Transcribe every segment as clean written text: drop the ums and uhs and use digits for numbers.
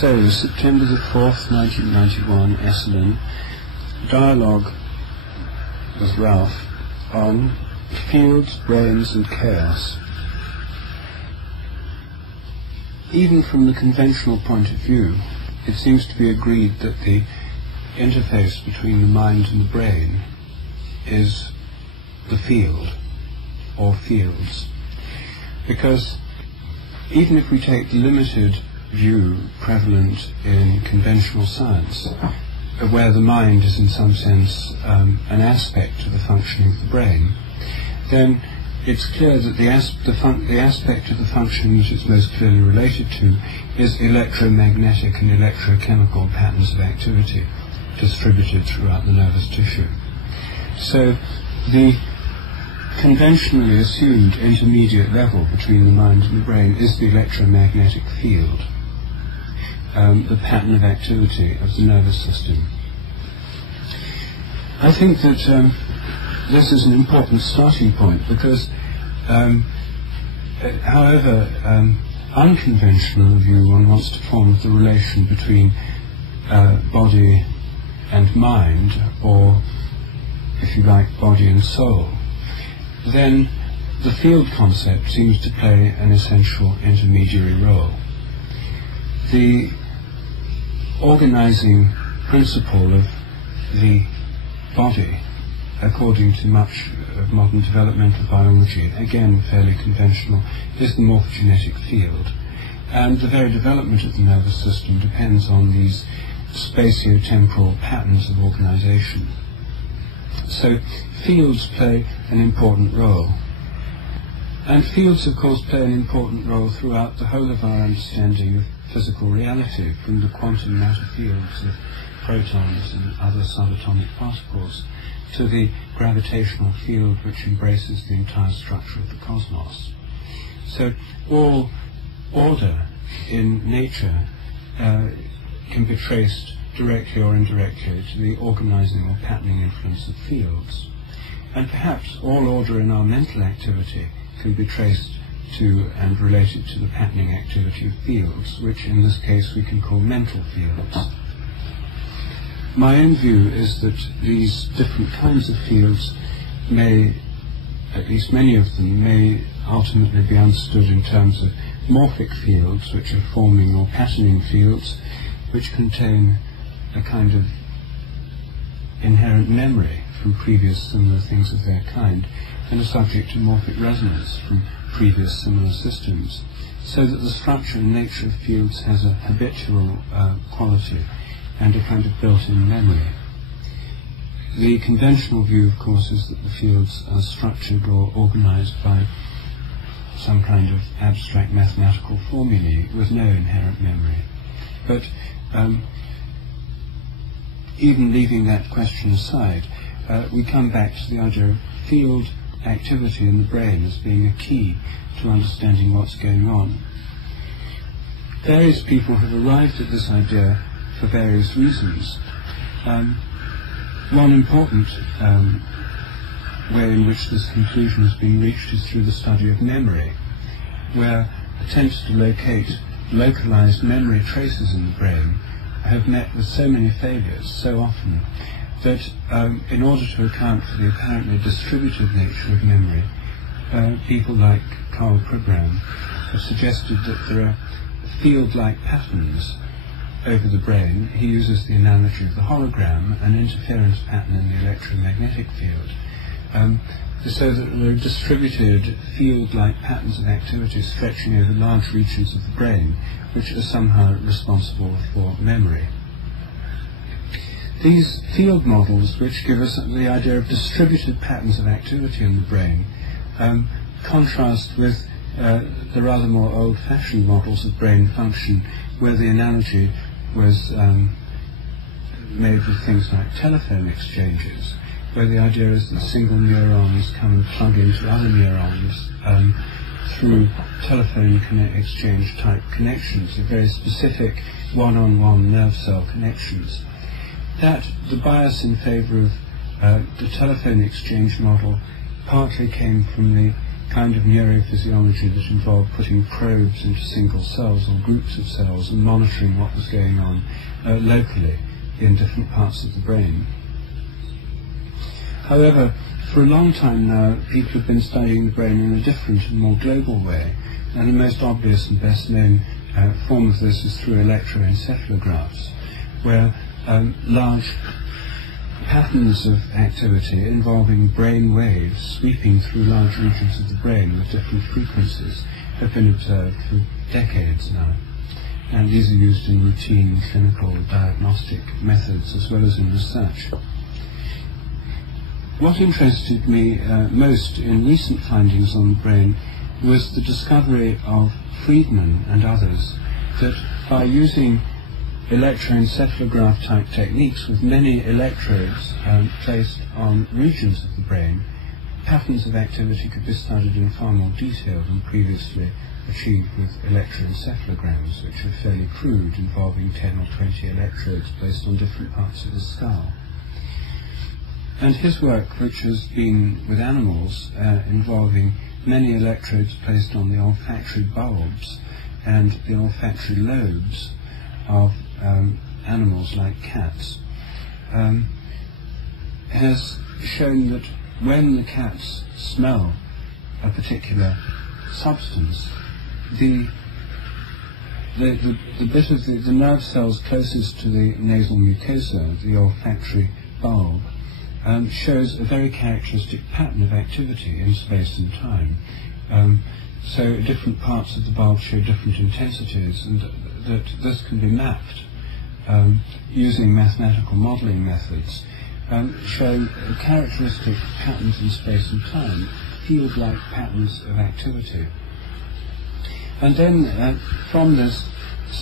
So, September the 4th, 1991, Essendon, dialogue with Ralph on fields, brains and chaos. Even from the conventional point of view, it seems to be agreed that the interface between the mind and the brain is the field, or fields. Because even if we take the limited view prevalent in conventional science, where the mind is in some sense an aspect of the functioning of the brain, then it's clear that the aspect of the function which it's most clearly related to is electromagnetic and electrochemical patterns of activity distributed throughout the nervous tissue. So the conventionally assumed intermediate level between the mind and the brain is the electromagnetic field, the pattern of activity of the nervous system. I think that this is an important starting point because however unconventional a view one wants to form of the relation between body and mind, or if you like, body and soul, then the field concept seems to play an essential intermediary role. The organizing principle of the body, according to much of modern developmental biology, again fairly conventional, is the morphogenetic field. And the very development of the nervous system depends on these spatio-temporal patterns of organization. So fields play an important role. And fields, of course, play an important role throughout the whole of our understanding of physical reality, from the quantum matter fields of protons and other subatomic particles to the gravitational field which embraces the entire structure of the cosmos. So all order in nature can be traced directly or indirectly to the organizing or patterning influence of fields. And perhaps all order in our mental activity can be traced to and related to the patterning activity of fields, which in this case we can call mental fields. My own view is that these different kinds of fields may, at least many of them, may ultimately be understood in terms of morphic fields, which are forming or patterning fields, which contain a kind of inherent memory from previous similar things of their kind, and are subject to morphic resonance from previous similar systems, so that the structure and nature of fields has a habitual quality and a kind of built-in memory. The conventional view, of course, is that the fields are structured or organized by some kind of abstract mathematical formulae with no inherent memory. But even leaving that question aside, we come back to the idea of field activity in the brain as being a key to understanding what's going on. Various people have arrived at this idea for various reasons. One important way in which this conclusion has been reached is through the study of memory, where attempts to locate localized memory traces in the brain have met with so many failures so often that in order to account for the apparently distributed nature of memory, people like Carroll have suggested that there are field-like patterns over the brain. He uses the analogy of the hologram, an interference pattern in the electromagnetic field, so that there are distributed field-like patterns of activity stretching over large regions of the brain, which are somehow responsible for memory. These field models, which give us the idea of distributed patterns of activity in the brain, contrast with the rather more old-fashioned models of brain function, where the analogy was made with things like telephone exchanges, where the idea is that single neurons come and plug into other neurons through telephone exchange type connections, very specific one-on-one nerve cell connections. That the bias in favor of the telephone exchange model partly came from the kind of neurophysiology that involved putting probes into single cells or groups of cells and monitoring what was going on locally in different parts of the brain. However, for a long time now, people have been studying the brain in a different and more global way, and the most obvious and best known form of this is through electroencephalographs, where large patterns of activity involving brain waves sweeping through large regions of the brain with different frequencies have been observed for decades now. And these are used in routine clinical diagnostic methods as well as in research. What interested me most in recent findings on the brain was the discovery of Friedman and others that by using electroencephalograph type techniques with many electrodes placed on regions of the brain, patterns of activity could be studied in far more detail than previously achieved with electroencephalograms, which are fairly crude, involving 10 or 20 electrodes placed on different parts of the skull. And his work, which has been with animals, involving many electrodes placed on the olfactory bulbs and the olfactory lobes of animals like cats, has shown that when the cats smell a particular substance, the bit of the nerve cells closest to the nasal mucosa, the olfactory bulb, shows a very characteristic pattern of activity in space and time. So different parts of the bulb show different intensities, and that this can be mapped using mathematical modelling methods, show characteristic patterns in space and time, field-like patterns of activity. And then from this,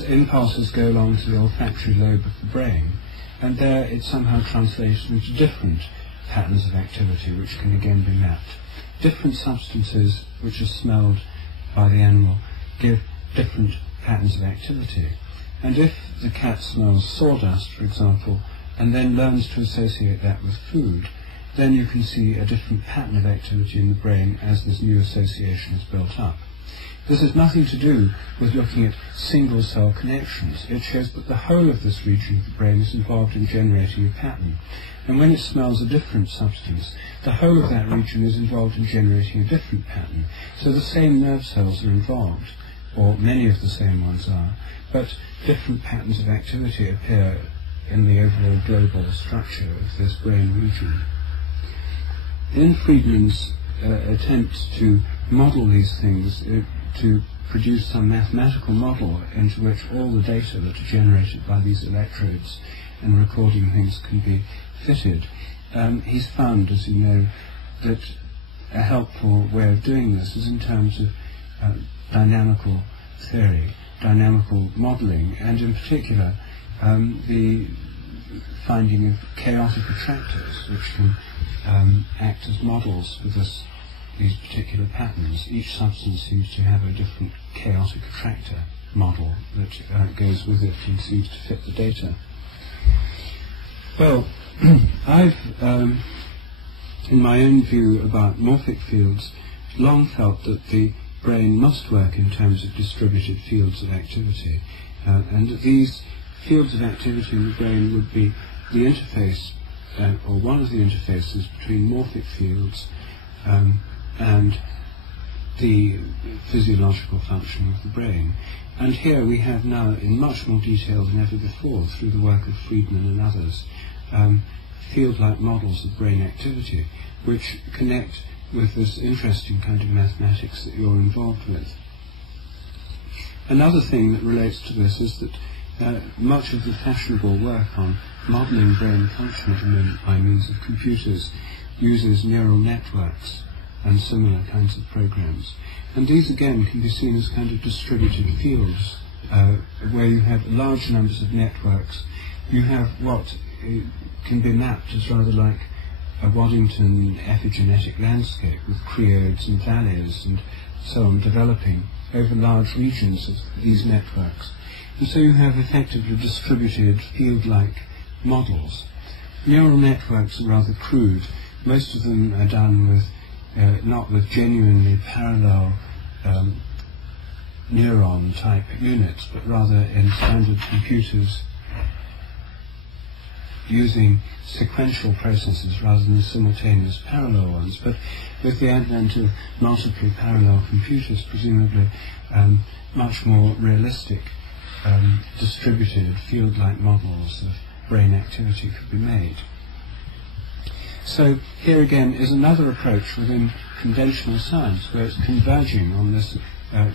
impulses go along to the olfactory lobe of the brain, and there it somehow translates into different patterns of activity which can again be mapped. Different substances which are smelled by the animal give different patterns of activity. And if the cat smells sawdust, for example, and then learns to associate that with food, then you can see a different pattern of activity in the brain as this new association is built up. This has nothing to do with looking at single cell connections. It shows that the whole of this region of the brain is involved in generating a pattern. And when it smells a different substance, the whole of that region is involved in generating a different pattern. So the same nerve cells are involved, or many of the same ones are, but different patterns of activity appear in the overall global structure of this brain region. In Friedman's attempt to model these things, to produce some mathematical model into which all the data that are generated by these electrodes and recording things can be fitted, he's found, as you know, that a helpful way of doing this is in terms of dynamical theory, dynamical modelling, and in particular the finding of chaotic attractors, which can act as models for these particular patterns. Each substance seems to have a different chaotic attractor model that goes with it and seems to fit the data. Well, I've, in my own view about morphic fields, long felt that the brain must work in terms of distributed fields of activity, and that these fields of activity in the brain would be the interface, or one of the interfaces between morphic fields and the physiological function of the brain. And here we have now, in much more detail than ever before, through the work of Friedman and others, field-like models of brain activity, which connect with this interesting kind of mathematics that you're involved with. Another thing that relates to this is that much of the fashionable work on modelling brain function at the moment by means of computers uses neural networks and similar kinds of programs. And these again can be seen as kind of distributed fields, where you have large numbers of networks. You have what can be mapped as rather like a Waddington epigenetic landscape with creodes and valleys and so on developing over large regions of these networks. And so you have effectively distributed field-like models. Neural networks are rather crude. Most of them are done with not with genuinely parallel neuron-type units, but rather in standard computers using sequential processes rather than simultaneous parallel ones. But with the advent of multiply parallel computers, presumably much more realistic distributed field-like models of brain activity could be made. So here again is another approach within conventional science where it's converging on this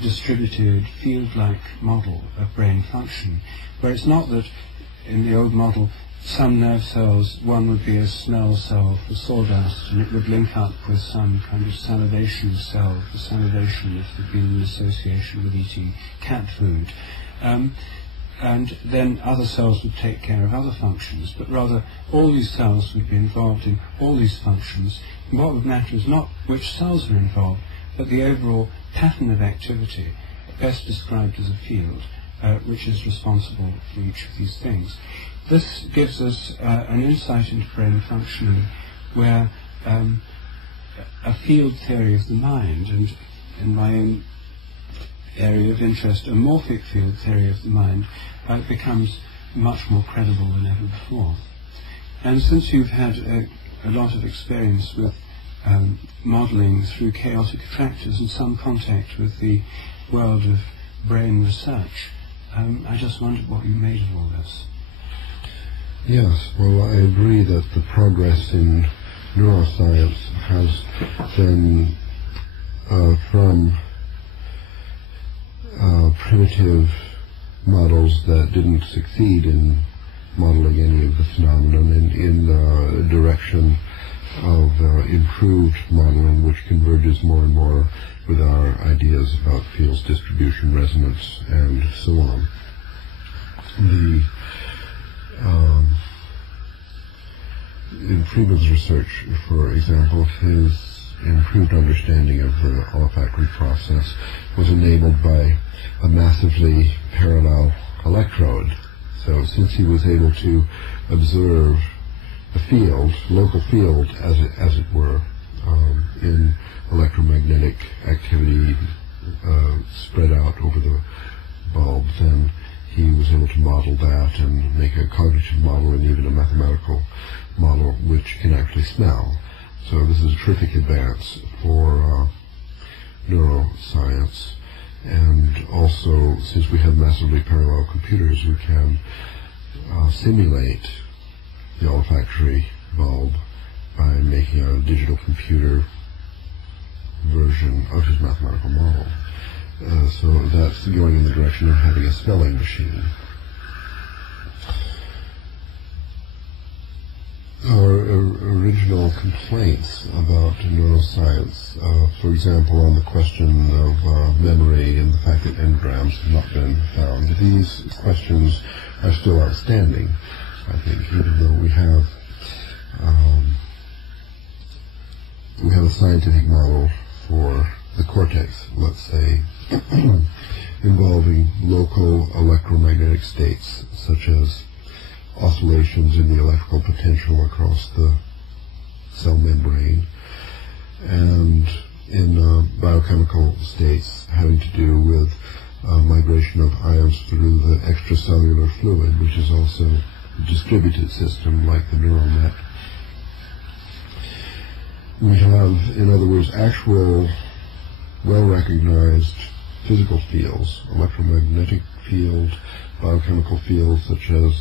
distributed field-like model of brain function, where it's not that in the old model some nerve cells, one would be a smell cell for sawdust and it would link up with some kind of salivation cell for salivation if there'd been an association with eating cat food. And then other cells would take care of other functions, but rather all these cells would be involved in all these functions, and what would matter is not which cells are involved, but the overall pattern of activity, best described as a field, which is responsible for each of these things. This gives us an insight into brain functioning where a field theory of the mind, and in my own area of interest, a morphic field theory of the mind, becomes much more credible than ever before. And since you've had a lot of experience with modelling through chaotic attractors and some contact with the world of brain research, I just wondered what you made of all this. Yes, well, I agree that the progress in neuroscience has been from primitive models that didn't succeed in modeling any of the phenomenon in the direction of improved modeling, which converges more and more with our ideas about fields distribution, resonance, and so on. In Friedman's research, for example, his improved understanding of the olfactory process was enabled by a massively parallel electrode. So since he was able to observe the field, local field as it were, in electromagnetic activity spread out over the bulb, then he was able to model that and make a cognitive model and even a mathematical model which can actually smell. So this is a terrific advance for neuroscience. And also, since we have massively parallel computers, we can simulate the olfactory bulb by making a digital computer version of his mathematical model. So that's going in the direction of having a smelling machine. Our original complaints about neuroscience, for example, on the question of memory and the fact that engrams have not been found, these questions are still outstanding, I think, even though we have a scientific model for the cortex, let's say, involving local electromagnetic states, such as oscillations in the electrical potential across the cell membrane, and in biochemical states having to do with migration of ions through the extracellular fluid, which is also a distributed system like the neural net. We have, in other words, actual well-recognized physical fields, electromagnetic field, biochemical fields such as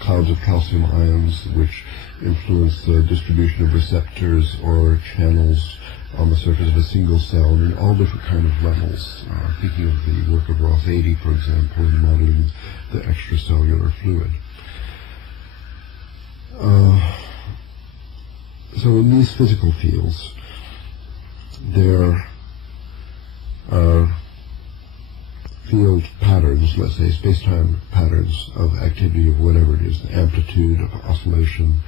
clouds of calcium ions, which influence the distribution of receptors or channels on the surface of a single cell in all different kind of levels. Thinking of the work of Ross 80, for example, in modeling the extracellular fluid. So in these physical fields, there are field patterns, let's say space-time patterns of activity of whatever it is, the amplitude of oscillation,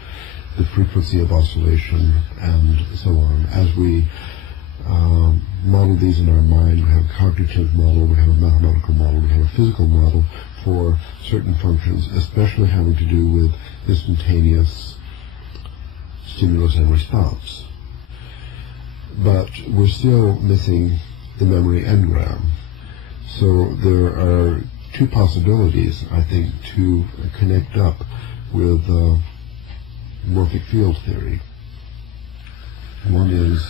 the frequency of oscillation, and so on. As we model these in our mind, we have a cognitive model, we have a mathematical model, we have a physical model for certain functions, especially having to do with instantaneous stimulus and response. but we're still missing the memory engram. So there are two possibilities, I think, to connect up with morphic field theory. One is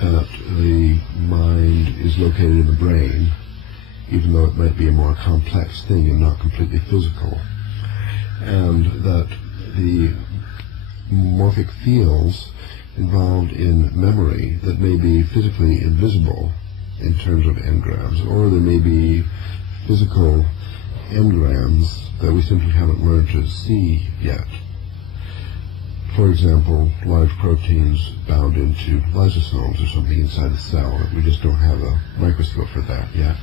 that the mind is located in the brain, even though it might be a more complex thing and not completely physical, and that the morphic fields involved in memory that may be physically invisible in terms of engrams, or there may be physical engrams that we simply haven't learned to see yet. For example, large proteins bound into lysosomes or something inside the cell. We just don't have a microscope for that yet.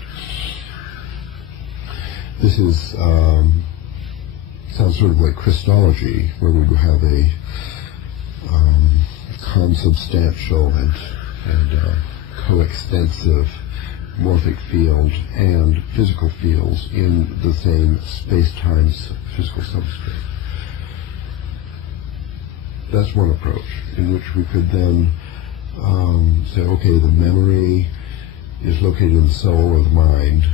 This is sounds sort of like Christology, where we will have a consubstantial and coextensive morphic field and physical fields in the same space-time physical substrate. That's one approach in which we could then say, okay, the memory is located in the soul or the mind,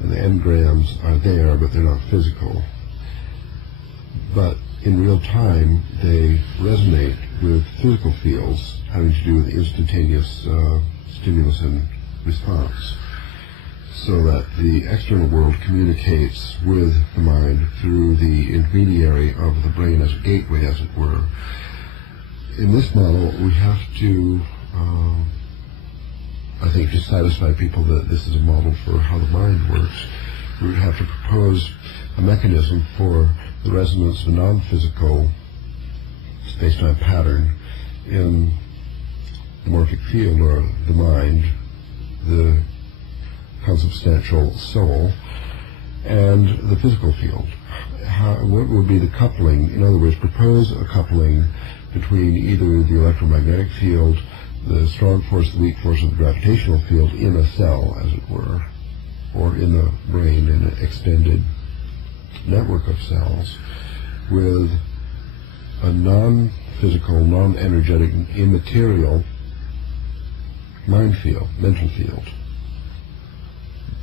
and the engrams are there, but they're not physical. But in real time, they resonate with physical fields having to do with instantaneous stimulus and response, so that the external world communicates with the mind through the intermediary of the brain as a gateway, as it were. In this model, we have to, I think, to satisfy people that this is a model for how the mind works, we would have to propose a mechanism for the resonance of a non-physical space-time pattern in the morphic field, or the mind, the consubstantial soul, and the physical field. What would be the coupling? In other words, propose a coupling between either the electromagnetic field, the strong force, the weak force of the gravitational field in a cell, as it were, or in the brain in an extended network of cells, with a non-physical, non-energetic, immaterial mind field, mental field.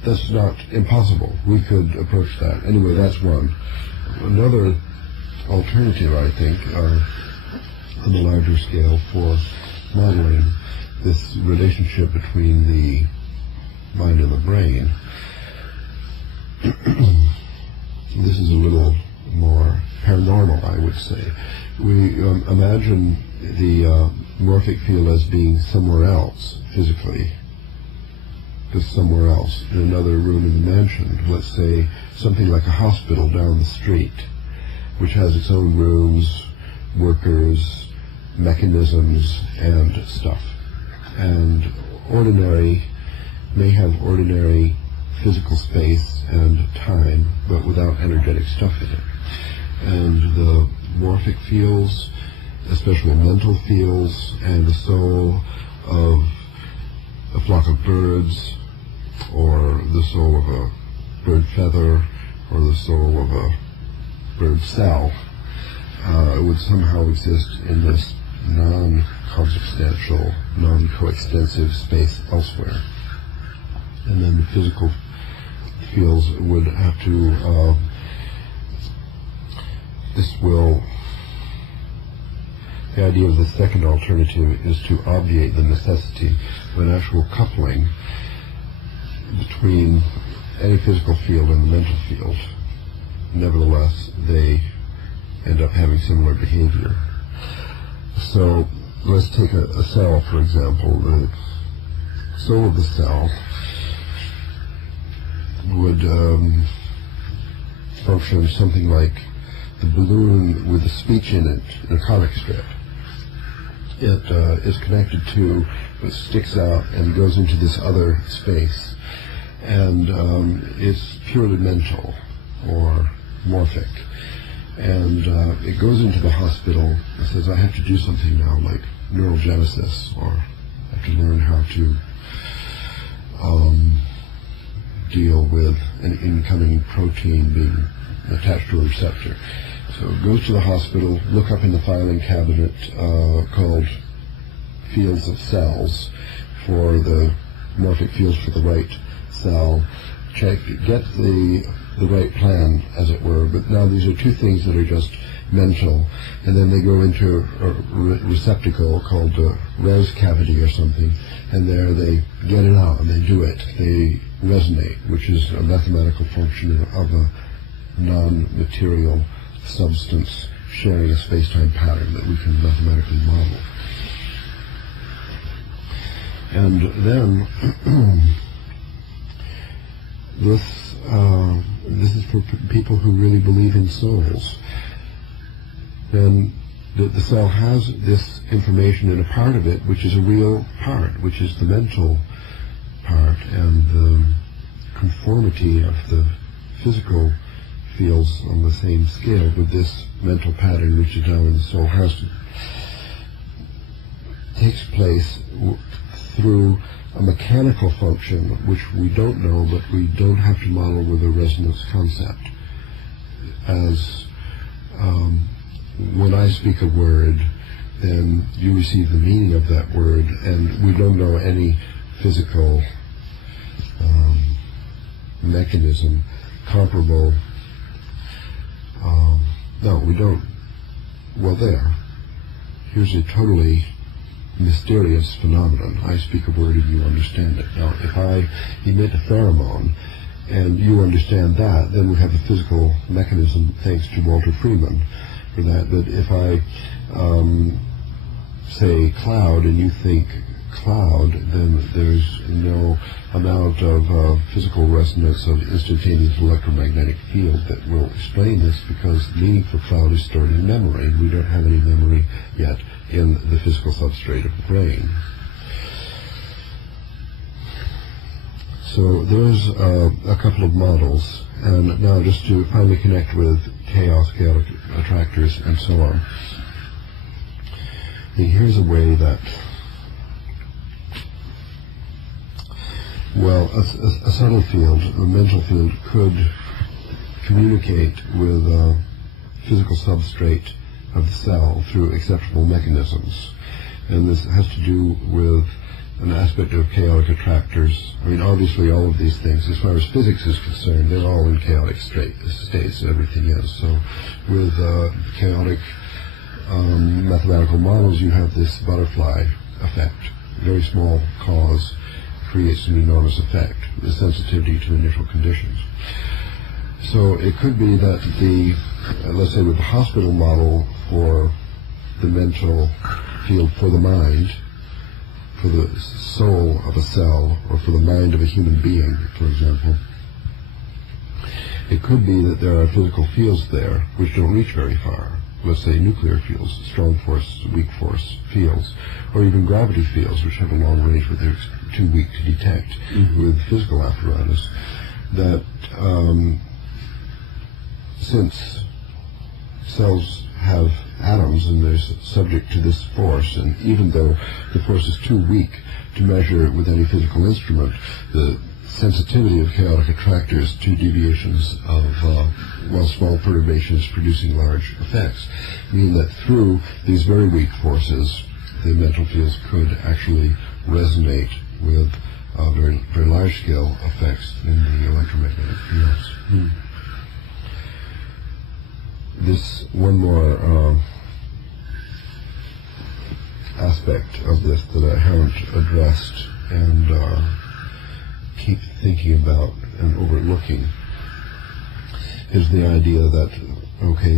That's not impossible. We could approach that. Anyway, that's one. Another alternative, I think, on the larger scale for modeling this relationship between the mind and the brain. This is a little more paranormal, I would say. We imagine the morphic field as being somewhere else physically, just somewhere else, in another room in the mansion. Let's say something like a hospital down the street, which has its own rooms, workers, mechanisms, and stuff. And may have ordinary physical space and time, but without energetic stuff in it. And the morphic fields, especially mental fields, and the soul of a flock of birds, or the soul of a bird feather, or the soul of a bird cell, would somehow exist in this non-consubstantial, non-coextensive space elsewhere. And then the physical fields would have to, the idea of the second alternative is to obviate the necessity of an actual coupling between any physical field and the mental field. Nevertheless, they end up having similar behavior. So let's take a cell, for example. The soul of the cell would function something like the balloon with the speech in it in a comic strip. It is connected to, it sticks out and goes into this other space, and it's purely mental or morphic. And it goes into the hospital and says, I have to do something now, like neurogenesis, or I have to learn how to deal with an incoming protein being attached to a receptor. So it goes to the hospital, look up in the filing cabinet called fields of cells for the morphic fields for the right cell, get the right plan, as it were. But now these are two things that are just mental, and then they go into a receptacle called the res cavity or something, and there they get it out and they do it. They resonate, which is a mathematical function of a non-material substance sharing a space-time pattern that we can mathematically model. And then this is for people who really believe in souls. Then the cell has this information in a part of it, which is a real part, which is the mental part, and the conformity of the physical fields on the same scale with this mental pattern, which is down in the soul house, takes place through a mechanical function which we don't know, but we don't have to model with a resonance concept. As when I speak a word, then you receive the meaning of that word, and we don't know any physical mechanism comparable. No, we don't. Well, here's a totally mysterious phenomenon. I speak a word and you understand it. Now, if I emit a pheromone and you understand that, then we have the physical mechanism, thanks to Walter Freeman for that. But if I say cloud and you think cloud, then there's no amount of physical resonance of instantaneous electromagnetic field that will explain this, because the meaning for cloud is stored in memory. We don't have any memory yet in the physical substrate of the brain. So there's a couple of models, and now just to finally connect with chaos, chaotic attractors, and so on. And here's a way that, well, a subtle field, a mental field, could communicate with a physical substrate of the cell through acceptable mechanisms. And this has to do with an aspect of chaotic attractors. I mean, obviously all of these things, as far as physics is concerned, they're all in chaotic states, everything is. So with chaotic mathematical models, you have this butterfly effect. Very small cause creates an enormous effect, the sensitivity to initial conditions. So it could be that let's say with the hospital model for the mental field for the mind, for the soul of a cell, or for the mind of a human being, for example, it could be that there are physical fields there which don't reach very far. Let's say nuclear fields, strong force, weak force fields, or even gravity fields, which have a long range but they're too weak to detect with physical apparatus. That since cells have atoms and they're subject to this force, and even though the force is too weak to measure with any physical instrument, the sensitivity of chaotic attractors to deviations of small perturbations producing large effects mean that through these very weak forces, the mental fields could actually resonate with very, very large-scale effects in the electromagnetic fields. This one more aspect of this that I haven't addressed and keep thinking about and overlooking is the idea that, okay,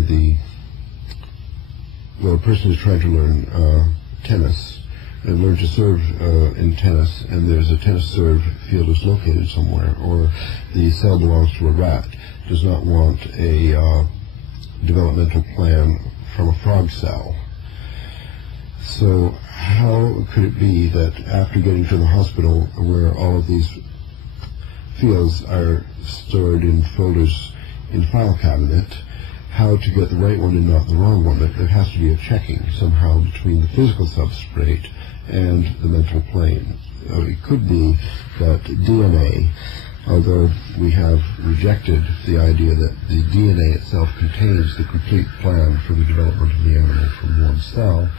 a person is trying to learn tennis and learn to serve in tennis, and there's a tennis serve field is located somewhere, or the cell belongs to a rat, does not want a developmental plan from a frog cell. So how could it be that after getting to the hospital where all of these fields are stored in folders in file cabinet, how to get the right one and not the wrong one? That there has to be a checking somehow between the physical substrate and the mental plane. It could be that DNA, although we have rejected the idea that the DNA itself contains the complete plan for the development of the animal from one cell,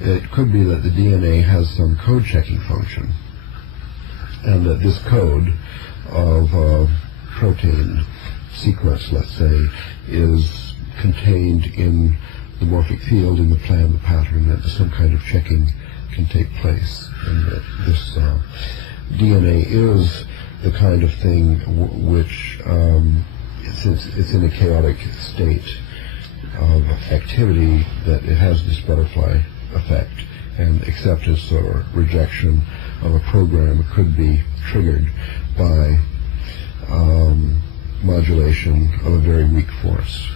It could be that the DNA has some code checking function, and that this code of protein sequence, let's say, is contained in the morphic field in the plan, the pattern, that some kind of checking can take place, and that this DNA is the kind of thing which, since it's in a chaotic state of activity, that it has this butterfly effect, and acceptance or rejection of a program could be triggered by modulation of a very weak force.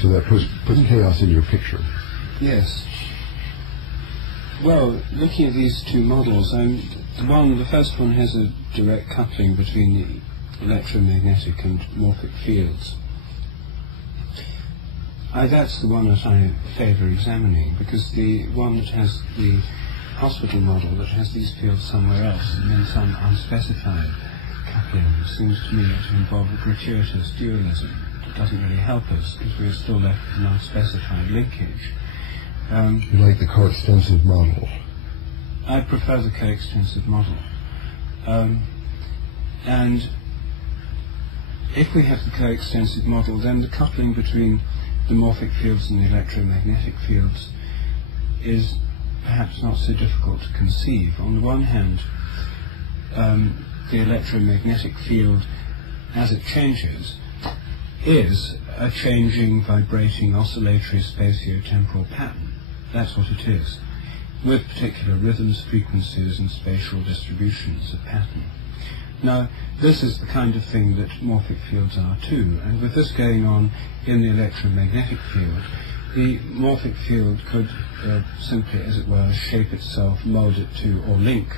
So that puts chaos in your picture. Yes. Well, looking at these two models, the first one has a direct coupling between the electromagnetic and morphic fields. That's the one that I favour examining, because the one that has the hospital model that has these fields somewhere else and then some unspecified coupling seems to me to involve a gratuitous dualism. It doesn't really help us because we're still left with an unspecified linkage. You like the coextensive model? I prefer the coextensive model. And if we have the coextensive model, then the coupling between the morphic fields and the electromagnetic fields is perhaps not so difficult to conceive. On the one hand, the electromagnetic field, as it changes, is a changing, vibrating, oscillatory spatio-temporal pattern. That's what it is, with particular rhythms, frequencies, and spatial distributions of pattern. Now, this is the kind of thing that morphic fields are too, and with this going on in the electromagnetic field, the morphic field could simply, as it were, shape itself, mold it to, or link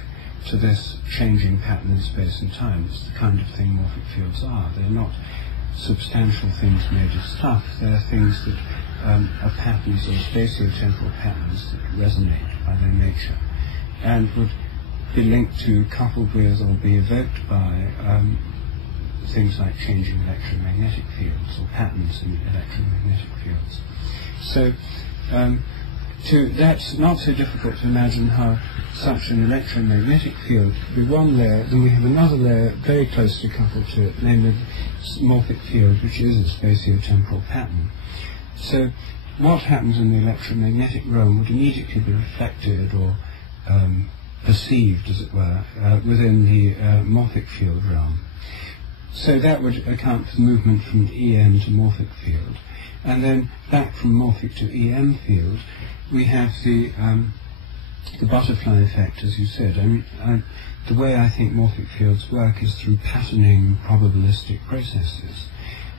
to this changing pattern in space and time. It's the kind of thing morphic fields are. They're not substantial things made of stuff. They're things that are patterns or spatio-temporal patterns that resonate by their nature and would be linked to, coupled with, or be evoked by things like changing electromagnetic fields or patterns in electromagnetic fields. So that's not so difficult to imagine how such an electromagnetic field could be one layer, then we have another layer very closely coupled to it, namely the morphic field, which is a spatio-temporal pattern. So what happens in the electromagnetic realm would immediately be reflected or perceived, as it were, within the morphic field realm. So that would account for the movement from EM to morphic field. And then back from morphic to EM field, we have the butterfly effect, as you said. The way I think morphic fields work is through patterning probabilistic processes.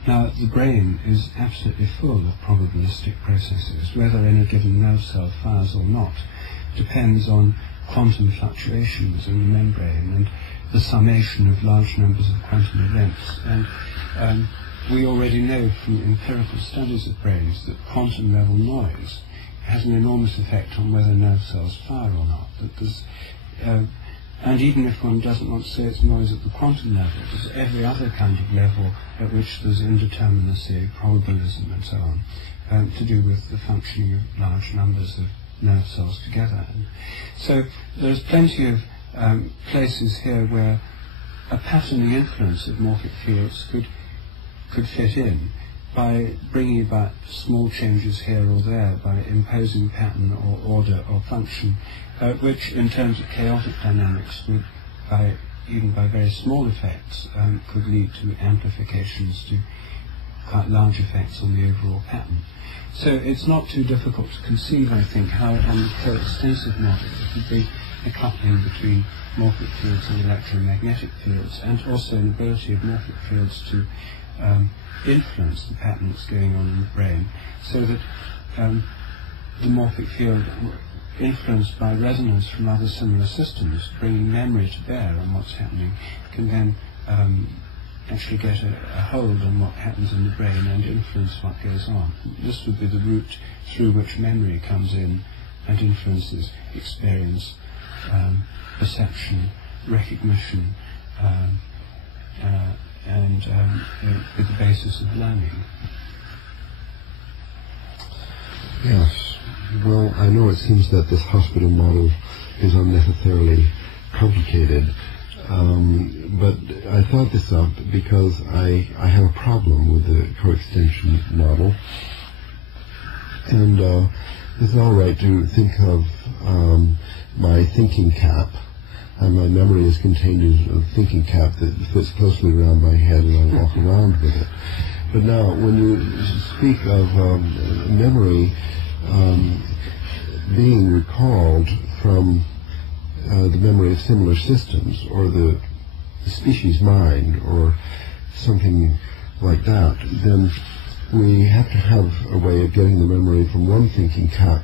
Now, the brain is absolutely full of probabilistic processes. Whether any given nerve cell fires or not depends on quantum fluctuations in the membrane and the summation of large numbers of quantum events. And we already know from empirical studies of brains that quantum level noise has an enormous effect on whether nerve cells fire or not. That there's, and even if one doesn't want to say it's noise at the quantum level, there's every other kind of level at which there's indeterminacy, probabilism, and so on, to do with the functioning of large numbers of nerve cells together. And so there's plenty of places here where a patterning influence of morphic fields could fit in by bringing about small changes here or there, by imposing pattern or order or function, which in terms of chaotic dynamics would, even by very small effects, could lead to amplifications, to quite large effects on the overall pattern. So it's not too difficult to conceive, I think, how on the coextensive model it would be a coupling between morphic fields and electromagnetic fields, and also an ability of morphic fields to influence the pattern that's going on in the brain, so that the morphic field, influenced by resonance from other similar systems, bringing memory to bear on what's happening, can then actually get a hold on what happens in the brain and influence what goes on. This would be the route through which memory comes in and influences experience, perception, recognition, and be the basis of learning. Yes. Well, I know it seems that this hospital model is unnecessarily complicated, but I thought this up because I have a problem with the coextension model. And it's all right to think of my thinking cap, and my memory is contained in a thinking cap that fits closely around my head, and I walk around with it. But now, when you speak of memory being recalled from the memory of similar systems, or the species mind, or something like that, then we have to have a way of getting the memory from one thinking cap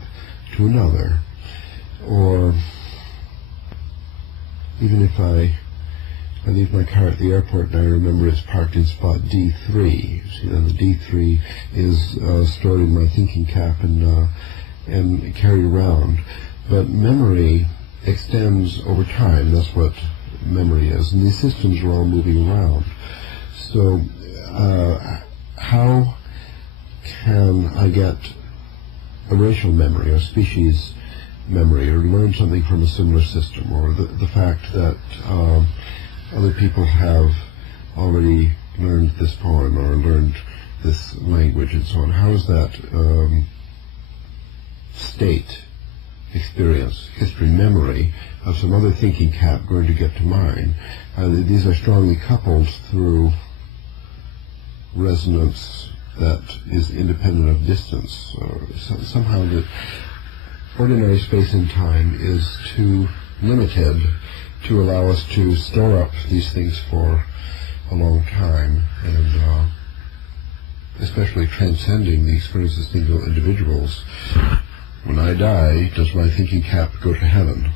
to another. Or even if I leave my car at the airport and I remember it's parked in spot D3. See, then the D3 is stored in my thinking cap and carried around. But memory extends over time. That's what memory is. And these systems are all moving around. So how can I get a racial memory or species memory, or learn something from a similar system, or the fact that other people have already learned this poem or learned this language and so on? How is that state, experience, history, memory of some other thinking cap going to get to mine? These are strongly coupled through resonance that is independent of distance. Somehow the ordinary space and time is too limited to allow us to store up these things for a long time, and especially transcending the experience of single individuals. When I die, does my thinking cap go to heaven?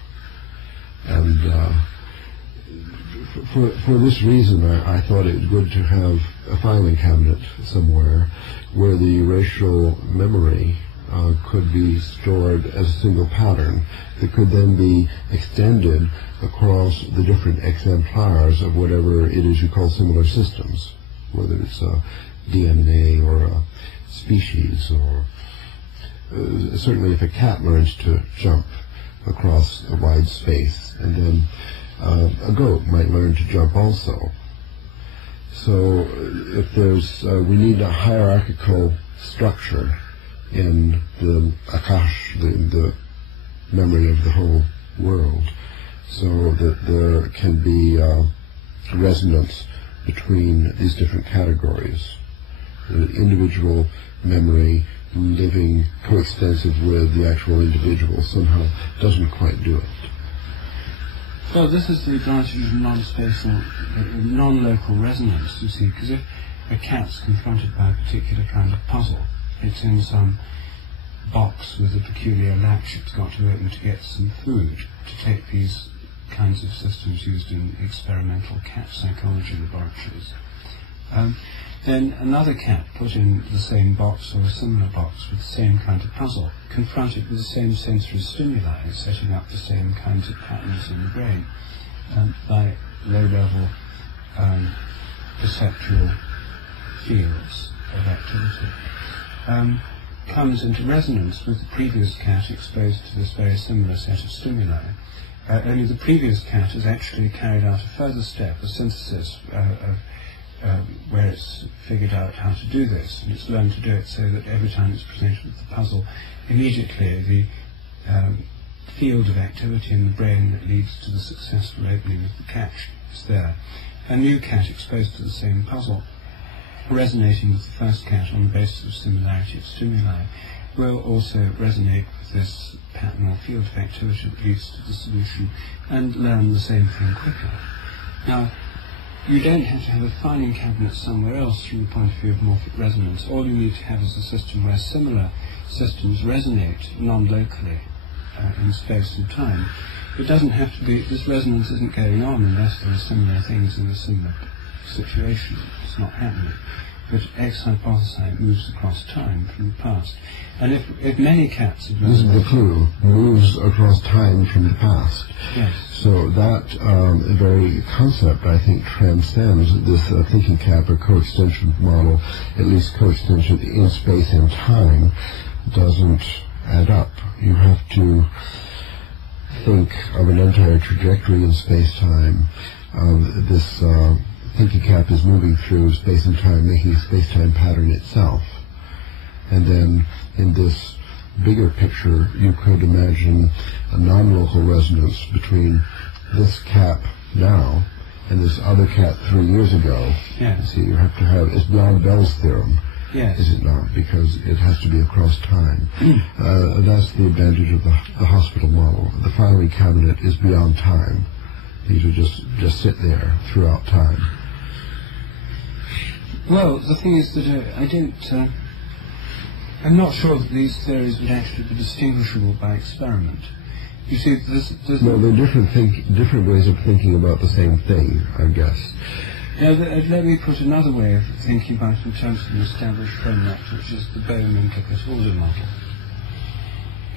And for this reason, I thought it was good to have a filing cabinet somewhere where the racial memory could be stored as a single pattern that could then be extended across the different exemplars of whatever it is you call similar systems, whether it's a DNA or a species, or certainly if a cat learns to jump across a wide space, and then a goat might learn to jump also. So if there's, we need a hierarchical structure in the Akash, the memory of the whole world, so that there can be resonance between these different categories. The individual memory living coextensive with the actual individual somehow doesn't quite do it. Well, this is the advantage of non-spatial, non-local resonance, you see, because if a cat's confronted by a particular kind of puzzle, it's in some box with a peculiar latch it's got to open to get some food, to take these kinds of systems used in experimental cat psychology laboratories. Then another cat put in the same box or a similar box with the same kind of puzzle, confronted with the same sensory stimuli, setting up the same kinds of patterns in the brain by low-level perceptual fields of activity, comes into resonance with the previous cat exposed to this very similar set of stimuli. Only the previous cat has actually carried out a further step, a synthesis where it's figured out how to do this, and it's learned to do it so that every time it's presented with the puzzle, immediately the field of activity in the brain that leads to the successful opening of the catch is there. A new cat exposed to the same puzzle, resonating with the first cat on the basis of similarity of stimuli, will also resonate with this pattern or field of activity that leads to the solution and learn the same thing quicker. Now, you don't have to have a filing cabinet somewhere else from the point of view of morphic resonance. All you need to have is a system where similar systems resonate non-locally in space and time. It doesn't have to be, this resonance isn't going on unless there are similar things in a similar situation. It's not happening. But X hypothesized moves across time from the past. And if many cats have... This is the clue. Moves across time from the past. Yes. So that very concept, I think, transcends this thinking cap or coextension model, at least coextension in space and time, doesn't add up. You have to think of an entire trajectory in space-time. This thinking cap is moving through space and time, making a space-time pattern itself. And then in this bigger picture, you could imagine a non-local resonance between this cap now and this other cap 3 years ago. Yes. See, you have to have, it's beyond Bell's theorem. Yes. Is it not? Because it has to be across time. That's the advantage of the hospital model. The filing cabinet is beyond time. These would just sit there throughout time. Well, the thing is that I'm not sure that these theories would actually be distinguishable by experiment. You see, No, they're different ways of thinking about the same thing, I guess. Now, let me put another way of thinking about it in terms of an established framework, which is the Bohm implicate order model.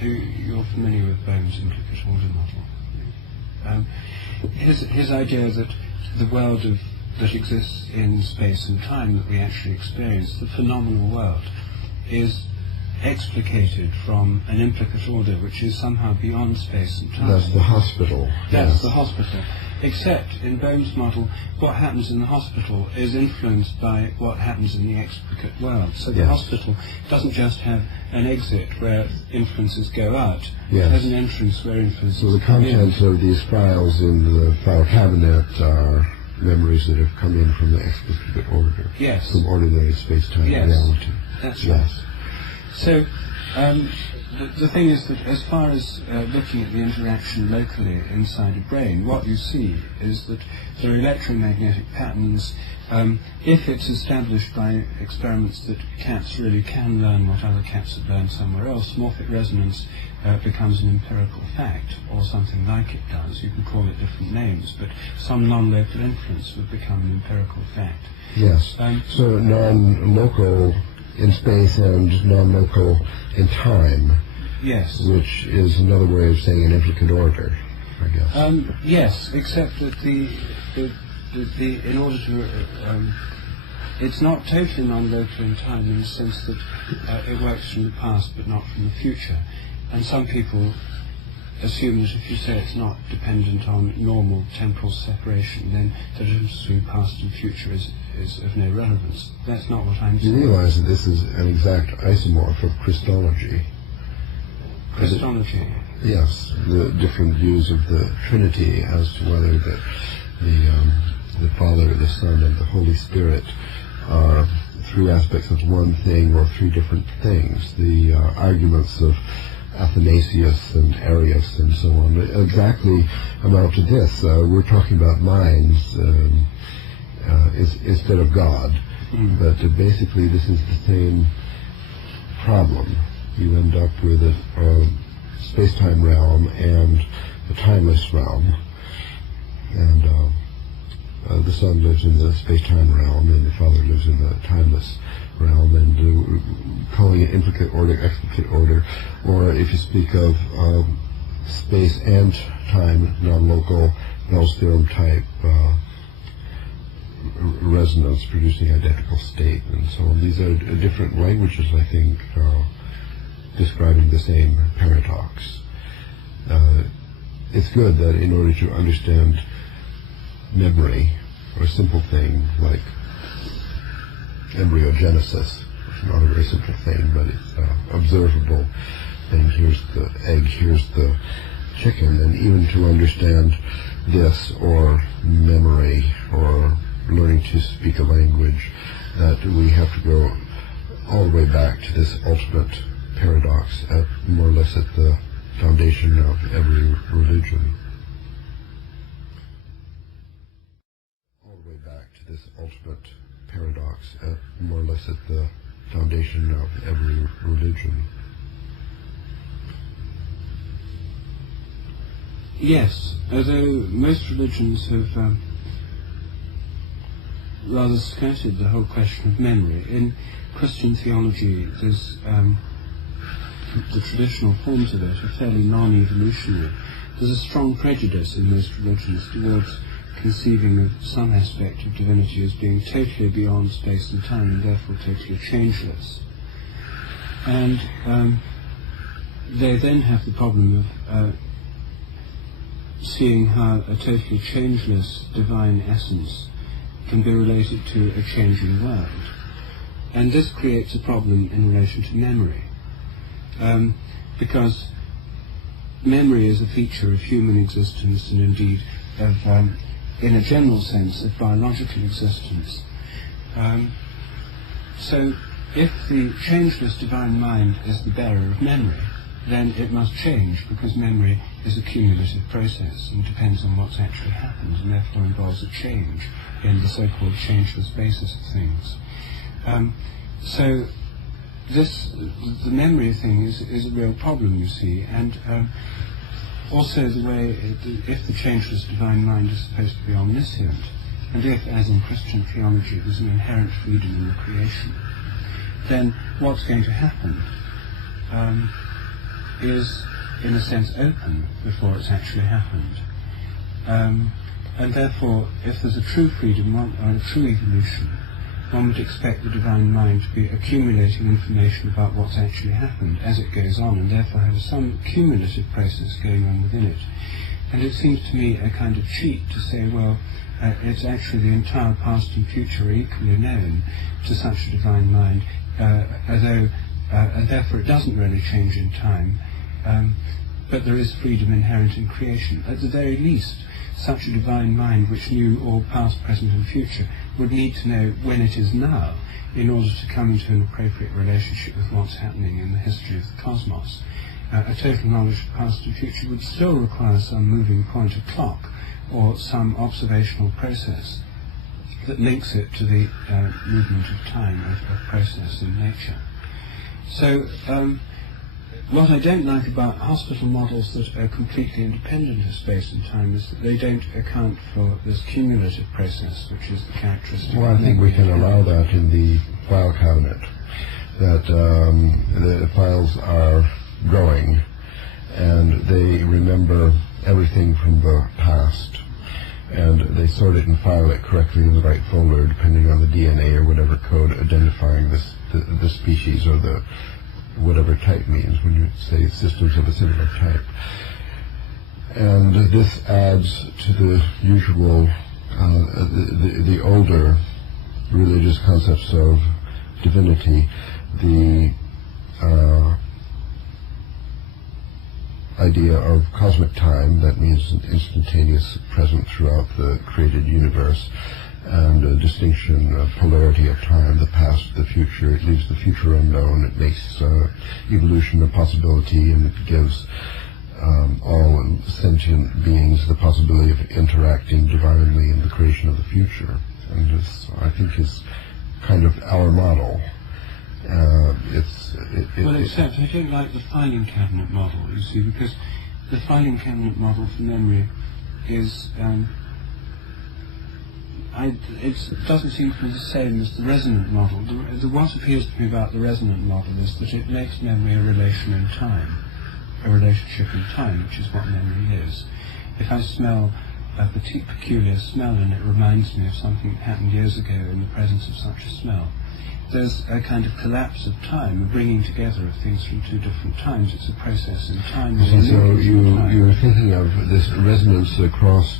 You're familiar with Bohm's implicate order model. His idea that the world that exists in space and time that we actually experience, the phenomenal world, is explicated from an implicate order which is somehow beyond space and time. That's the hospital. That's yes. the hospital. Except in Bohm's model, what happens in the hospital is influenced by what happens in the explicate world. So the Yes. hospital doesn't just have an exit where influences go out, Yes. it has an entrance where influences So the come in. contents of these files in the file cabinet are memories that have come in from the explicit order. Yes. From ordinary space-time Yes. reality. That's right. Yes. So the thing is that as far as looking at the interaction locally inside a brain, what you see is that there are electromagnetic patterns. If it's established by experiments that cats really can learn what other cats have learned somewhere else, morphic resonance becomes an empirical fact, or something like it does. You can call it different names, but some non-local influence would become an empirical fact. Yes. So non-local in space and non-local in time. Yes. Which is another way of saying an implicate order, I guess. Yes, except that the in order to it's not totally non-local in time in the sense that it works from the past but not from the future. And some people assume that if you say it's not dependent on normal temporal separation, then the difference between past and future is of no relevance. That's not what I'm saying. You realize that this is an exact isomorph of Christology. Christology. Yes, the different views of the Trinity as to whether the Father, the Son, and the Holy Spirit are three aspects of one thing or three different things. The arguments of Athanasius and Arius and so on exactly amount to this. We're talking about minds instead of God, but basically this is the same problem. You end up with a space-time realm and a timeless realm, and the Son lives in the space-time realm and the Father lives in the timeless realm, and calling it implicate order, explicate order, or if you speak of space and time, non-local, Bell's theorem type resonance producing identical state and so on. These are different languages, I think, describing the same paradox. It's good that in order to understand memory, or a simple thing like embryogenesis, which is not a very simple thing, but it's observable, and here's the egg, here's the chicken, and even to understand this, or memory, or learning to speak a language, that we have to go all the way back to this ultimate paradox, at more or less at the foundation of every religion. All the way back to this ultimate paradox, at more or less at the foundation of every religion. Yes, although most religions have rather skirted the whole question of memory. In Christian theology, there's the traditional forms of it are fairly non-evolutionary. There's a strong prejudice in most religions towards conceiving of some aspect of divinity as being totally beyond space and time and therefore totally changeless. And they then have the problem of seeing how a totally changeless divine essence can be related to a changing world. And this creates a problem in relation to memory, because memory is a feature of human existence and indeed of, in a general sense, of biological existence. So if the changeless divine mind is the bearer of memory, then it must change, because memory is a cumulative process and depends on what's actually happened, and therefore involves a change in the so-called changeless basis of things. So the memory thing is a real problem, you see, and also the way, if the changeless divine mind is supposed to be omniscient, and if, as in Christian theology, there's an inherent freedom in the creation, then what's going to happen is, in a sense, open before it's actually happened. And therefore, if there's a true freedom or a true evolution, one would expect the divine mind to be accumulating information about what's actually happened as it goes on, and therefore have some cumulative process going on within it. And it seems to me a kind of cheat to say, well, it's actually the entire past and future are equally known to such a divine mind, and therefore it doesn't really change in time, but there is freedom inherent in creation. At the very least, such a divine mind which knew all past, present and future would need to know when it is now in order to come into an appropriate relationship with what's happening in the history of the cosmos. A total knowledge of past and future would still require some moving point, a clock, or some observational process that links it to the movement of time, of process in nature. So what I don't like about hospital models that are completely independent of space and time is that they don't account for this cumulative process, which is the characteristic. Well, I think we can allow that in the file cabinet, that the files are growing and they remember everything from the past, and they sort it and file it correctly in the right folder depending on the DNA or whatever code identifying the species or the whatever type means when you say systems of a similar type. And this adds to the usual, the older religious concepts of divinity, the idea of cosmic time, that means an instantaneous present throughout the created universe, and a distinction of polarity of time, the past, the future. It leaves the future unknown. It makes evolution a possibility, and it gives all sentient beings the possibility of interacting divinely in the creation of the future. And this, I think, is kind of our model. Except I don't like the filing cabinet model, you see, because the filing cabinet model for memory is it doesn't seem to be the same as the resonant model. What appeals to me about the resonant model is that it makes memory a relation in time, a relationship in time, which is what memory is. If I smell a peculiar smell and it reminds me of something that happened years ago in the presence of such a smell, there's a kind of collapse of time, a bringing together of things from two different times. It's a process in time. So you're thinking of this resonance across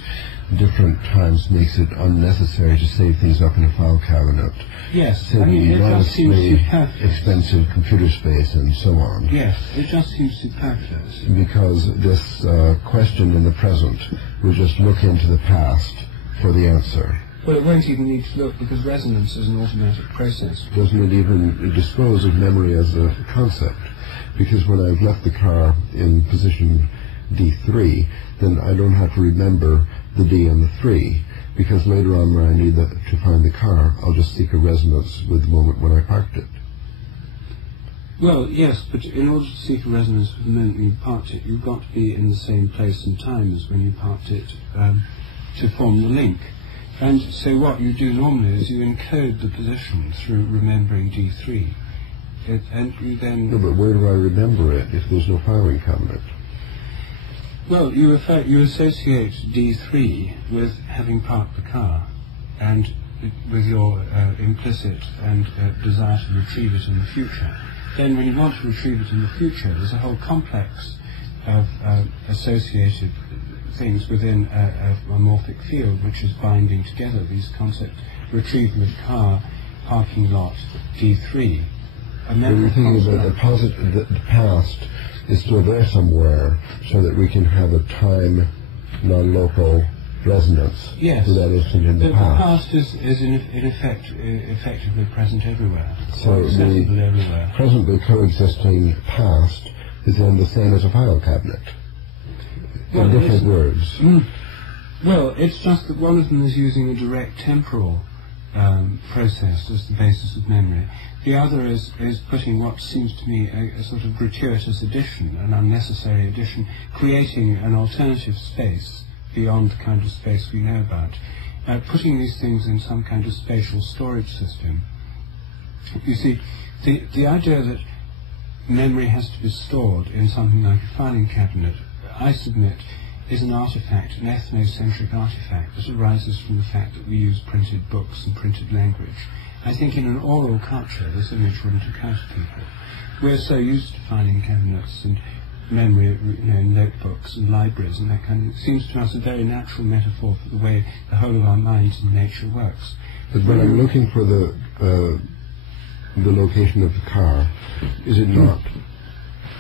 different times makes it unnecessary to save things up in a file cabinet. Yes, I mean, it just seems superfluous. Expensive computer space and so on. Yes, it just seems superfluous. Because this question in the present will just look into the past for the answer. Well, it won't even need to look, because resonance is an automatic process. Doesn't it even dispose of memory as a concept? Because when I've left the car in position D3, then I don't have to remember the D and the 3, because later on when I need to find the car, I'll just seek a resonance with the moment when I parked it. Well, yes, but in order to seek a resonance with the moment when you parked it, you've got to be in the same place and time as when you parked it to form the link. And so what you do normally is you encode the position through remembering D3. And you then... No, but where do I remember it if there's no filing cabinet? Well, you associate D3 with having parked the car, and with your implicit and desire to retrieve it in the future, then when you want to retrieve it in the future, there's a whole complex of associated things within a morphic field which is binding together these concepts. Retrieval of car, parking lot, D3. When you're thinking about the past is still there somewhere, so that we can have a time, non-local resonance. Yes. So that is in the past. The past is in effect effectively present everywhere. So accessible everywhere. Presently coexisting past is then the same as a file cabinet. Well, in different words. Well, it's just that one of them is using a direct temporal process as the basis of memory. The other is putting what seems to me a sort of gratuitous addition, an unnecessary addition, creating an alternative space beyond the kind of space we know about, putting these things in some kind of spatial storage system. You see, the idea that memory has to be stored in something like a filing cabinet, I submit, is an artifact, an ethnocentric artifact that arises from the fact that we use printed books and printed language. I think in an oral culture this image wouldn't occur to people. We're so used to filing cabinets and memory, notebooks and libraries and that kind of thing. It seems to us a very natural metaphor for the way the whole of our minds and nature works. But when I'm looking for the location of the car, is it not,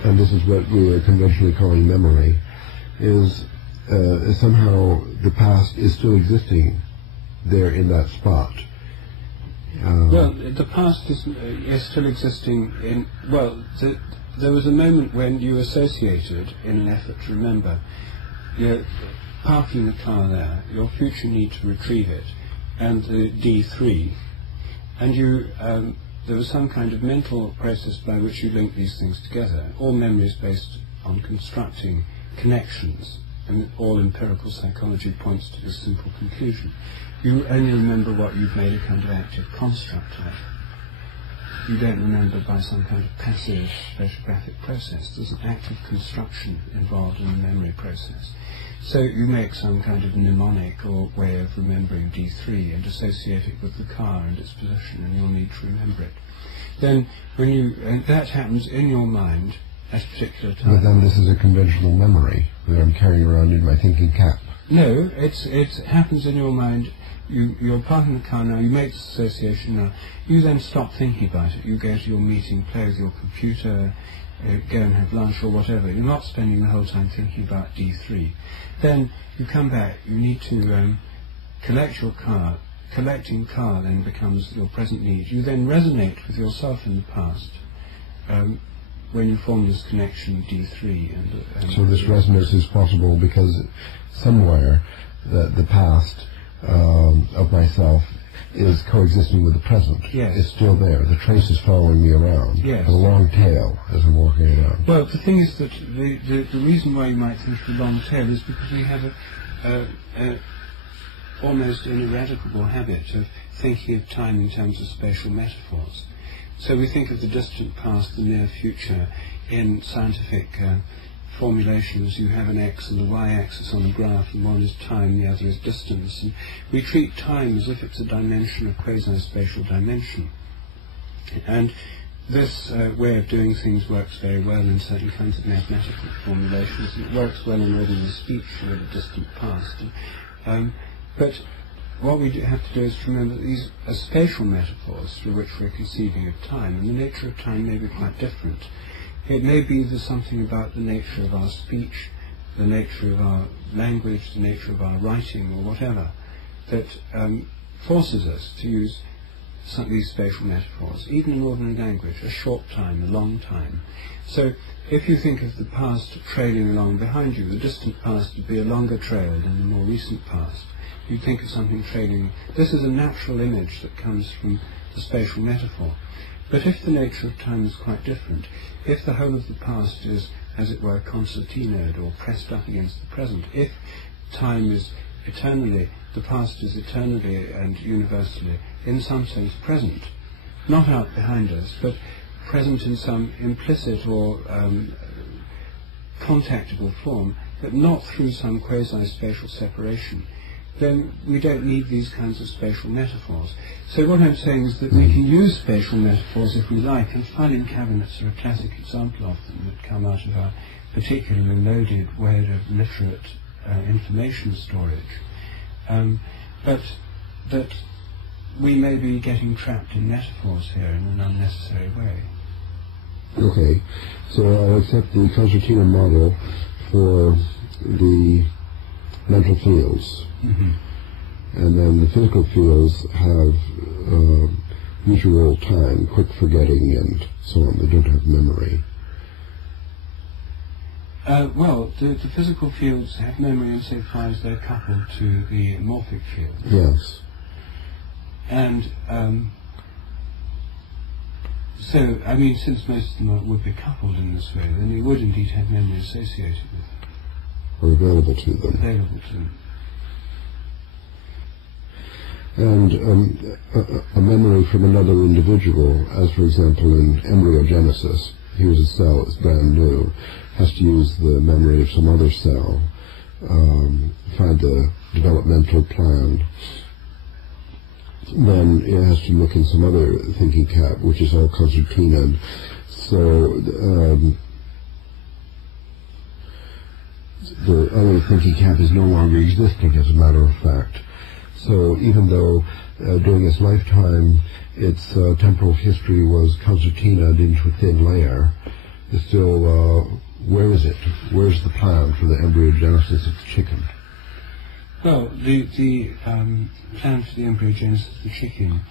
and this is what we were conventionally calling memory, is somehow the past is still existing there in that spot. Well, the past is still existing in, well, there was a moment when you associated, in an effort to remember, you're parking the car there, your future need to retrieve it, and the D3, and you, there was some kind of mental process by which you link these things together. All memory is based on constructing connections, and all empirical psychology points to this simple conclusion. You only remember what you've made a kind of active construct of. You don't remember by some kind of passive spatiographic process. There's an active construction involved in the memory process. So you make some kind of mnemonic or way of remembering D3 and associate it with the car and its position, and you'll need to remember it. Then and that happens in your mind at a particular time. But then this is a conventional memory that I'm carrying around in my thinking cap. No, it happens in your mind. You're parking the car now, you make this association now, you then stop thinking about it. You go to your meeting, play with your computer, go and have lunch or whatever. You're not spending the whole time thinking about D3. Then you come back, you need to collect your car. Collecting car then becomes your present need. You then resonate with yourself in the past when you form this connection D3. And so this resonance is possible because somewhere the past of myself is coexisting with the present. Yes. It's still there. The trace is following me around. Yes. A long tail as I'm walking around. Well, the thing is that the reason why you might think of the long tail is because we have a almost ineradicable habit of thinking of time in terms of spatial metaphors. So we think of the distant past, the near future, in scientific formulations. You have an x and a y-axis on the graph, and one is time, the other is distance. And we treat time as if it's a dimension, a quasi-spatial dimension. And this way of doing things works very well in certain kinds of mathematical formulations. It works well in ordinary speech with a distant past. But what we have to do is to remember that these are spatial metaphors through which we're conceiving of time, and the nature of time may be quite different. It may be there's something about the nature of our speech, the nature of our language, the nature of our writing, or whatever, that forces us to use some of these spatial metaphors, even in ordinary language, a short time, a long time. So if you think of the past trailing along behind you, the distant past would be a longer trail than the more recent past. You think of something trailing. This is a natural image that comes from the spatial metaphor. But if the nature of time is quite different, if the whole of the past is, as it were, concertinoed or pressed up against the present, if time is eternally, the past is eternally and universally, in some sense, present, not out behind us, but present in some implicit or contactable form, but not through some quasi-spatial separation, then we don't need these kinds of spatial metaphors. So what I'm saying is that we can use spatial metaphors if we like, and filing cabinets are a classic example of them that come out of our particularly loaded way of literate information storage. But that we may be getting trapped in metaphors here in an unnecessary way. Okay, so I'll accept the concertina model for the mental fields. Mm-hmm. And then the physical fields have usual time, quick forgetting, and so on. They don't have memory. Well, the physical fields have memory insofar as they're coupled to the morphic field. Yes. And so, I mean, since most of them would be coupled in this way, then they would indeed have memory associated with them. Or available to them. Available to them. And a memory from another individual, as for example in embryogenesis, here's a cell that's brand new, has to use the memory of some other cell, find the developmental plan, then it has to look in some other thinking cap, which is all concertinaed. So the other thinking cap is no longer existing, as a matter of fact. So even though during its lifetime its temporal history was concertinaed into a thin layer, it's still, where is it? Where's the plan for the embryogenesis of the chicken? Well, the plan for the embryogenesis of the chicken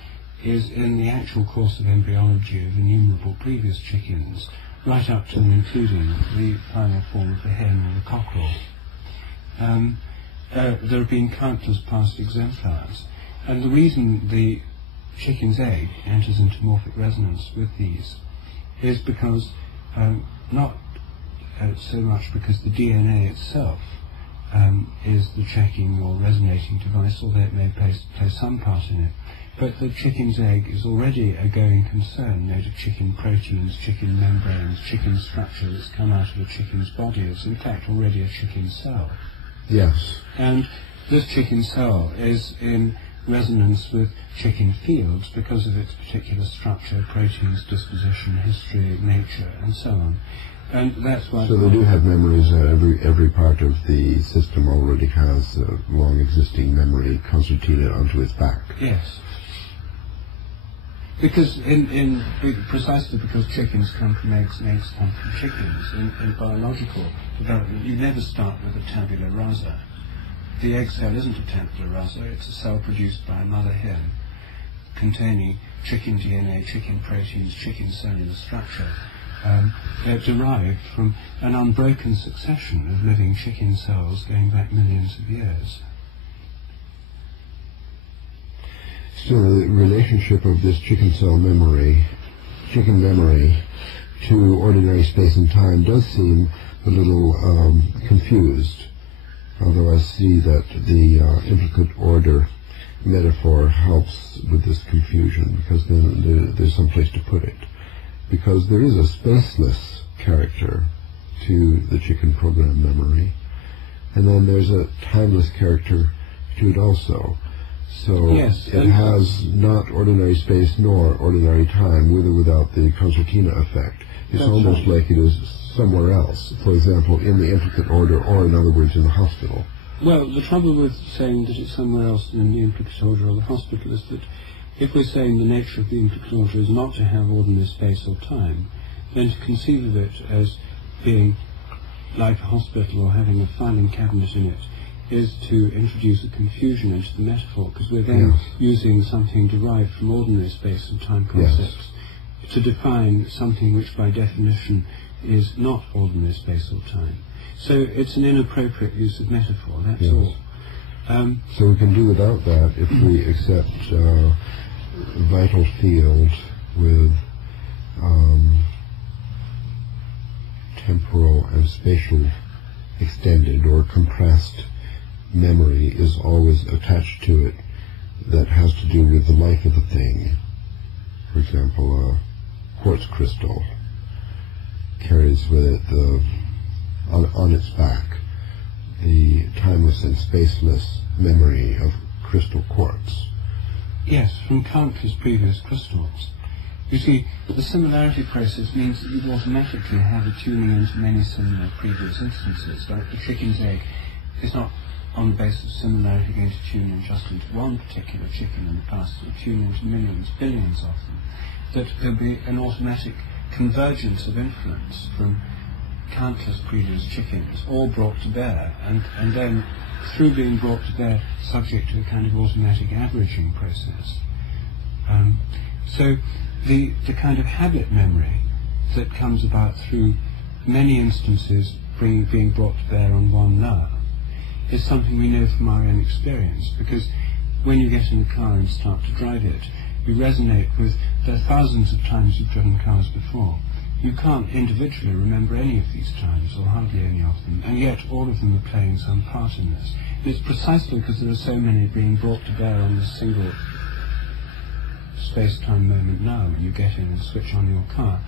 is in the actual course of embryology of innumerable previous chickens, right up to and including the final form of the hen or the cockerel. There have been countless past exemplars, and the reason the chicken's egg enters into morphic resonance with these is because, not so much because the DNA itself is the checking or resonating device, although it may play some part in it, but the chicken's egg is already a going concern made of chicken proteins, chicken membranes, chicken structure that's come out of a chicken's body. It's in fact already a chicken cell. Yes. And this chicken cell is in resonance with chicken fields because of its particular structure, proteins, disposition, history, nature, and so on. And that's why. So they do have memories. Every part of the system already has a long existing memory concertinaed onto its back. Yes. Because precisely because chickens come from eggs and eggs come from chickens, in biological development you never start with a tabula rasa. The egg cell isn't a tabula rasa, it's a cell produced by a mother hen containing chicken DNA, chicken proteins, chicken cellular structure, derived from an unbroken succession of living chicken cells going back millions of years. So the relationship of this chicken cell memory, chicken memory, to ordinary space and time does seem a little confused, although I see that the intricate order metaphor helps with this confusion, because then there's some place to put it. Because there is a spaceless character to the chicken program memory, and then there's a timeless character to it also. So yes, it has not ordinary space nor ordinary time, with or without the concertina effect. It's almost like it is somewhere else, for example, in the intricate order, or in other words, in the hospital. Well, the trouble with saying that it's somewhere else in the intricate order or the hospital is that if we're saying the nature of the intricate order is not to have ordinary space or time, then to conceive of it as being like a hospital or having a filing cabinet in it is to introduce a confusion into the metaphor, because we're then using something derived from ordinary space and time concepts to define something which by definition is not ordinary space or time. So it's an inappropriate use of metaphor, that's all. So we can do without that if we accept vital field with temporal and spatial extended or compressed memory is always attached to it, that has to do with the life of the thing. For example, a quartz crystal carries with it on its back the timeless and spaceless memory of crystal quartz. Yes, from countless previous crystals. You see, the similarity process means that you automatically have a tuning into many similar previous instances, like the chicken's egg is not on the basis of similarity going to tune in just into one particular chicken in the past, it will tune into millions, billions of them. That there'll be an automatic convergence of influence from countless previous chickens, all brought to bear, and then, through being brought to bear, subject to a kind of automatic averaging process. So the kind of habit memory that comes about through many instances being brought to bear on one now is something we know from our own experience, because when you get in a car and start to drive it, you resonate with the thousands of times you've driven cars before. You can't individually remember any of these times, or hardly any of them, and yet all of them are playing some part in this. And it's precisely because there are so many being brought to bear on this single space-time moment now, when you get in and switch on your car,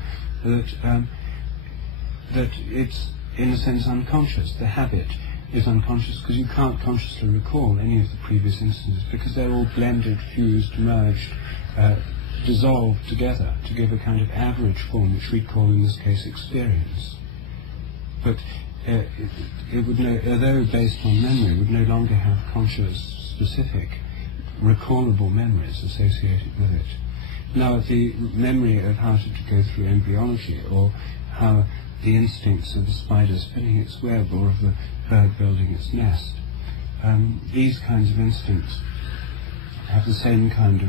that it's, in a sense, unconscious. The habit is unconscious because you can't consciously recall any of the previous instances, because they're all blended, fused, merged, dissolved together to give a kind of average form, which we'd call in this case experience. But it would although based on memory, would no longer have conscious, specific, recallable memories associated with it. Now, the memory of how to go through embryology, or how the instincts of the spider spinning its web, or of the bird building its nest, these kinds of instincts have the same kind of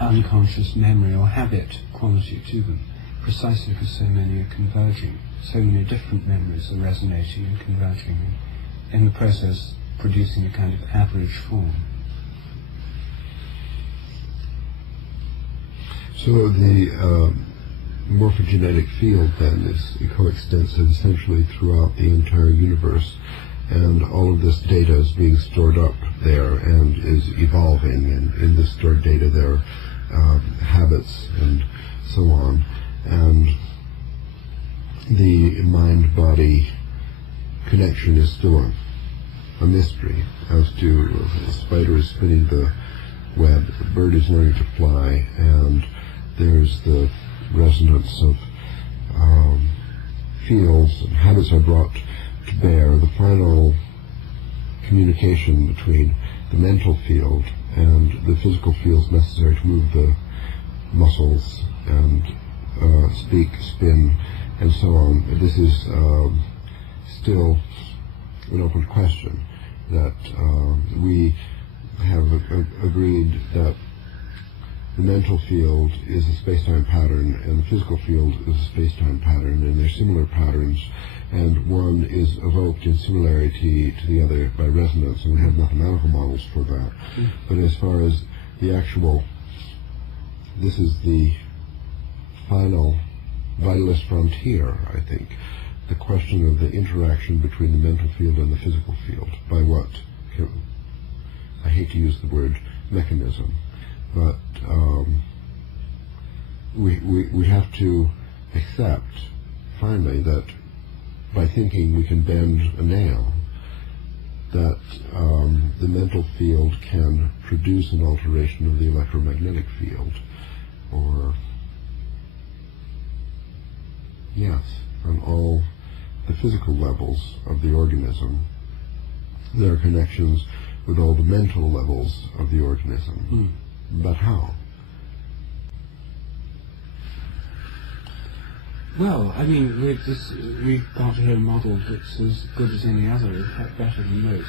unconscious memory or habit quality to them, precisely because so many are converging, so many different memories are resonating and converging, in the process producing a kind of average form. So the morphogenetic field then is coextensive essentially throughout the entire universe, and all of this data is being stored up there and is evolving, and in this stored data there are habits and so on, and the mind-body connection is still a mystery as to the spider is spinning the web, the bird is learning to fly, and there's the resonance of fields, and habits are brought to bear. The final communication between the mental field and the physical fields necessary to move the muscles and speak, spin, and so on. This is still an open question, that we have agreed that the mental field is a space-time pattern and the physical field is a space-time pattern, and they're similar patterns, and one is evoked in similarity to the other by resonance, and we have mathematical models for that. But as far as the actual, this is the final vitalist frontier, I think, the question of the interaction between the mental field and the physical field. By what? I hate to use the word mechanism, but we have to accept finally that by thinking we can bend a nail, that the mental field can produce an alteration of the electromagnetic field, or yes, on all the physical levels of the organism there are connections with all the mental levels of the organism. But how? Well, I mean, we've got here a model that's as good as any other, in fact better than most,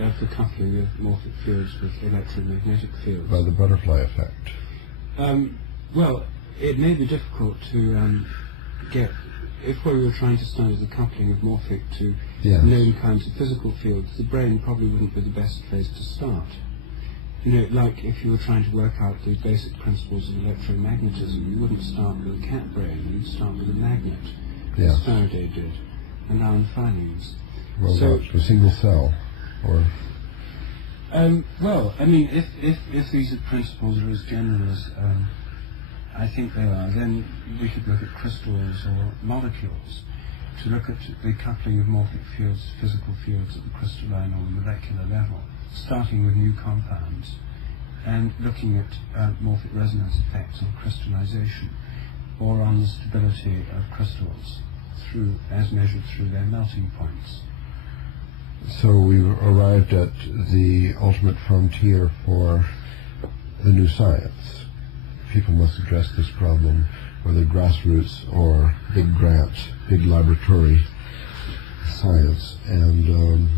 of the coupling of morphic fields with electromagnetic fields. By the butterfly effect. Well, it may be difficult to get, if we were trying to study the coupling of morphic to known kinds of physical fields, the brain probably wouldn't be the best place to start. You know, like if you were trying to work out the basic principles of electromagnetism, you wouldn't start with a cat brain, you'd start with a magnet, as Faraday did, and Alan Fleming's. Well, so a single cell, or? Well, I mean, if these principles are as general as I think they are, then we could look at crystals or molecules. to look at the coupling of morphic fields to physical fields at the crystalline or the molecular level, starting with new compounds and looking at morphic resonance effects on crystallization or on the stability of crystals as measured through their melting points. So we've arrived at the ultimate frontier for the new science. People must address this problem, whether grassroots or big grant, big laboratory science, and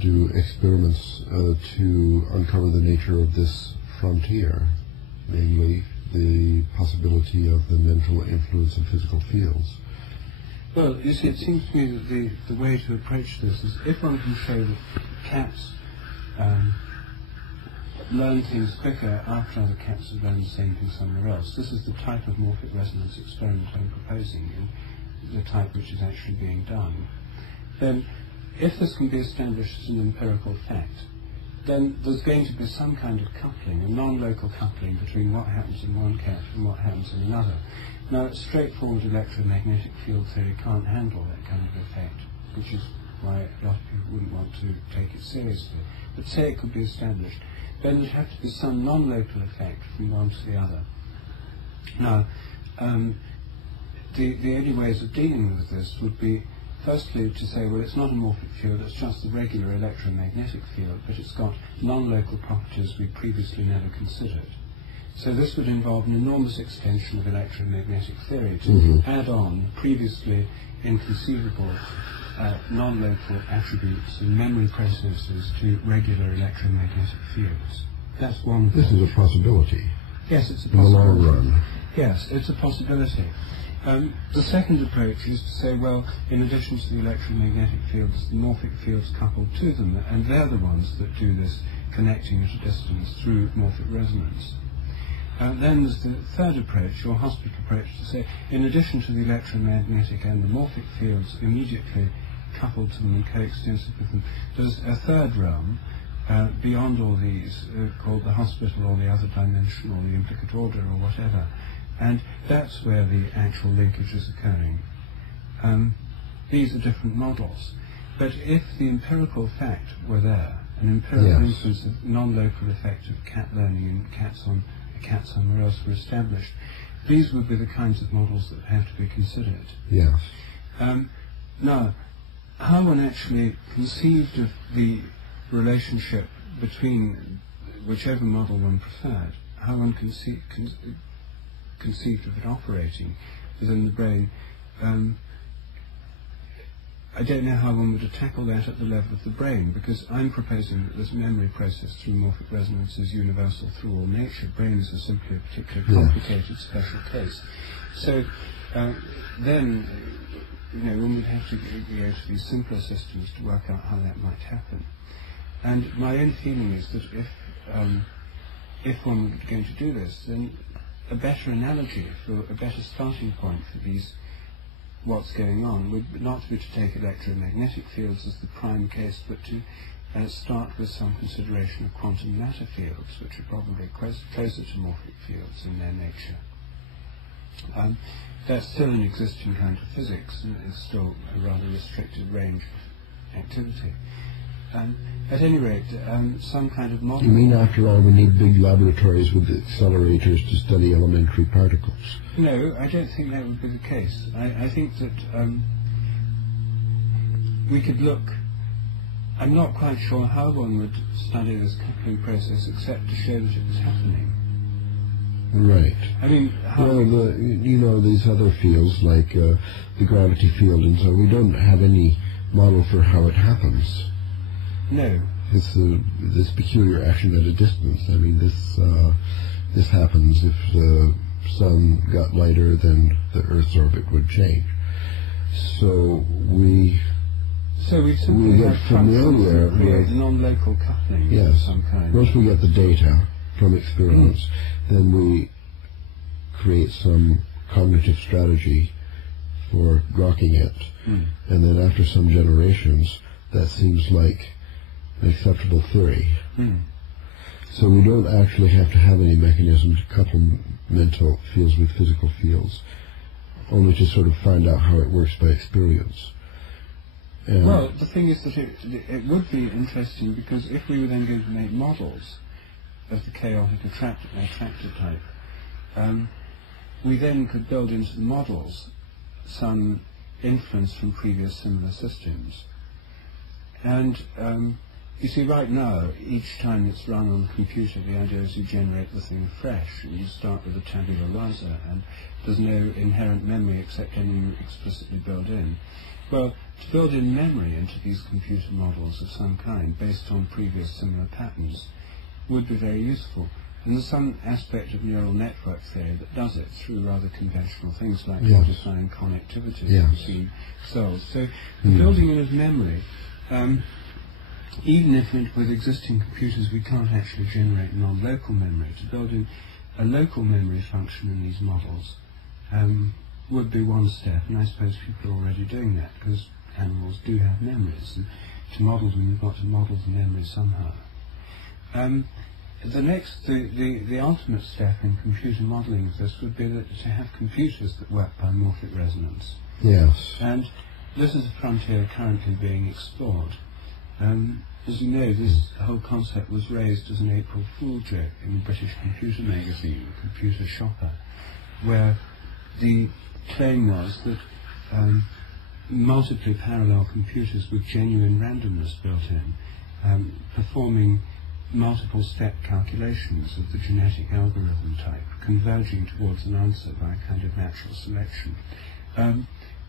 do experiments to uncover the nature of this frontier, namely the possibility of the mental influence of physical fields. Well, you see, it seems to me that the way to approach this is if one can show that cats learn things quicker after other cats have learned the same thing somewhere else. This is the type of morphic resonance experiment I'm proposing, and the type which is actually being done. Then, if this can be established as an empirical fact, then there's going to be some kind of coupling, a non-local coupling between what happens in one cat and what happens in another. Now, straightforward electromagnetic field theory can't handle that kind of effect, which is why a lot of people wouldn't want to take it seriously. But say it could be established, then there'd have to be some non-local effect from one to the other. Now, the only ways of dealing with this would be, firstly, to say, well, it's not a morphic field, it's just the regular electromagnetic field, but it's got non-local properties we previously never considered. So this would involve an enormous extension of electromagnetic theory to add on previously inconceivable non-local attributes and memory processes to regular electromagnetic fields. That's one. This is a possibility. Yes, it's a possibility. In the long run. Yes, it's a possibility. The second approach is to say, well, in addition to the electromagnetic fields, the morphic fields coupled to them, and they're the ones that do this connecting at a distance through morphic resonance. Then there's the third approach, or hospital approach, to say, in addition to the electromagnetic and the morphic fields immediately coupled to them and coextensive with them, there's a third realm beyond all these, called the hospital or the other dimension or the implicate order or whatever. And that's where the actual linkage is occurring. These are different models. But if the empirical fact were there, an empirical instance of non-local effect of cat learning in cats on a cat somewhere else were established, these would be the kinds of models that have to be considered. Yes. Now, how one actually conceived of the relationship between whichever model one preferred, how one conceived of it operating within the brain, I don't know how one would tackle that at the level of the brain, because I'm proposing that this memory process through morphic resonance is universal through all nature. Brains are simply a particularly complicated special case. So then, one would have to go to these simpler systems to work out how that might happen. And my own feeling is that if one were going to do this, then a better analogy, for a better starting point for what's going on, would not be to take electromagnetic fields as the prime case, but to start with some consideration of quantum matter fields, which are probably closer to morphic fields in their nature. That's still an existing kind of physics, and it's still a rather restricted range of activity. At any rate, some kind of model... You mean, after all, we need big laboratories with accelerators to study elementary particles? No, I don't think that would be the case. I think that we could look... I'm not quite sure how one would study this coupling process except to show that it was happening. Right. I mean, well, these other fields, like the gravity field and so, we don't have any model for how it happens. No. It's this peculiar action at a distance. I mean, this happens if the sun got lighter, then the Earth's orbit would change. So we get familiar with non-local coupling. Yes. Of some kind. Once we get the data from experiments, then we create some cognitive strategy for grokking it, and then after some generations, that seems like an acceptable theory. So we don't actually have to have any mechanism to couple mental fields with physical fields. only to sort of find out how it works by experience. Well, the thing is that it would be interesting, because if we were then going to make models of the chaotic attractor type, we then could build into the models some inference from previous similar systems. And you see, right now, each time it's run on the computer, the idea is you generate the thing fresh, and you start with a tabula rasa, and there's no inherent memory except any you explicitly build in. Well, to build in memory into these computer models of some kind, based on previous similar patterns, would be very useful. And there's some aspect of neural network theory that does it through rather conventional things like modifying connectivities between cells. So the building in of memory, even if with existing computers we can't actually generate non-local memory, to build in a local memory function in these models would be one step, and I suppose people are already doing that, because animals do have memories, and to model them you've got to model the memory somehow. The ultimate step in computer modelling of this would be to have computers that work by morphic resonance. Yes. And this is a frontier currently being explored. As you know, this whole concept was raised as an April Fool joke in the British computer magazine, Computer Shopper, where the claim was that multiply parallel computers with genuine randomness built in, performing multiple step calculations of the genetic algorithm type, converging towards an answer by a kind of natural selection,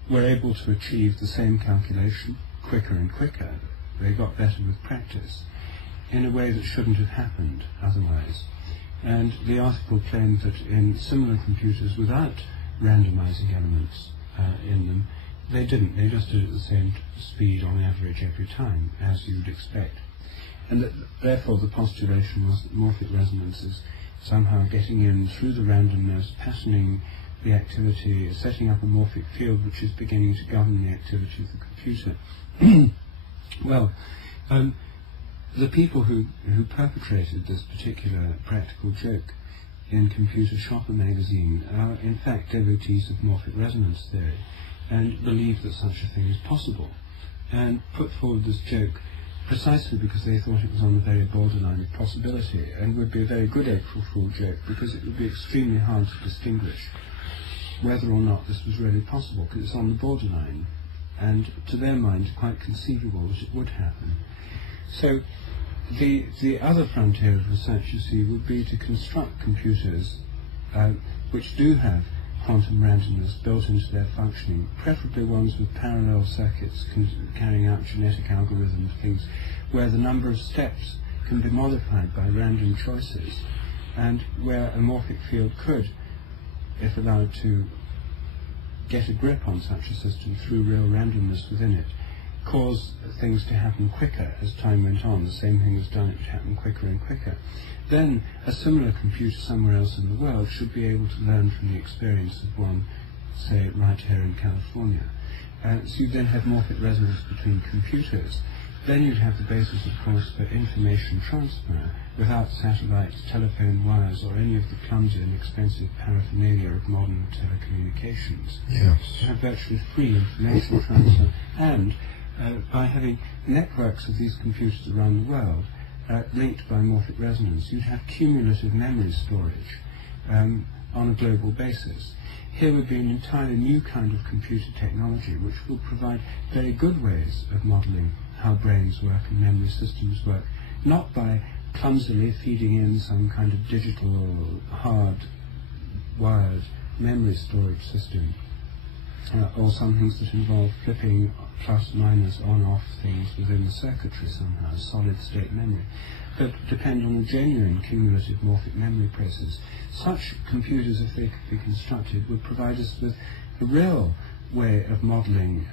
were able to achieve the same calculation quicker and quicker. They got better with practice in a way that shouldn't have happened otherwise. And the article claimed that in similar computers without randomizing elements in them, they didn't. They just did it at the same speed on average every time, as you'd expect. And that, therefore, the postulation was that morphic resonance is somehow getting in through the randomness, patterning the activity, setting up a morphic field which is beginning to govern the activity of the computer. Well, the people who perpetrated this particular practical joke in Computer Shopper magazine are in fact devotees of morphic resonance theory, and believe that such a thing is possible, and put forward this joke precisely because they thought it was on the very borderline of possibility, and would be a very good April Fool joke, because it would be extremely hard to distinguish whether or not this was really possible, because it's on the borderline, and to their mind quite conceivable that it would happen. So the other frontier of research, you see, would be to construct computers which do have quantum randomness built into their functioning, preferably ones with parallel circuits carrying out genetic algorithm things, where the number of steps can be modified by random choices, and where a morphic field could, if allowed to get a grip on such a system through real randomness within it, cause things to happen quicker as time went on. The same thing was done, it would happen quicker and quicker. Then a similar computer somewhere else in the world should be able to learn from the experience of one, say, right here in California. So you then have morphic resonance between computers. Then you'd have the basis, of course, for information transfer without satellites, telephone wires, or any of the clumsy and expensive paraphernalia of modern telecommunications. Yes. You have virtually free information transfer, and by having networks of these computers around the world linked by morphic resonance, you'd have cumulative memory storage on a global basis. Here would be an entirely new kind of computer technology which will provide very good ways of modelling how brains work and memory systems work, not by clumsily feeding in some kind of digital, hard-wired memory storage system, or some things that involve flipping plus, minus, on-off things within the circuitry somehow, solid-state memory, but depend on a genuine cumulative morphic memory process. Such computers, if they could be constructed, would provide us with a real way of modelling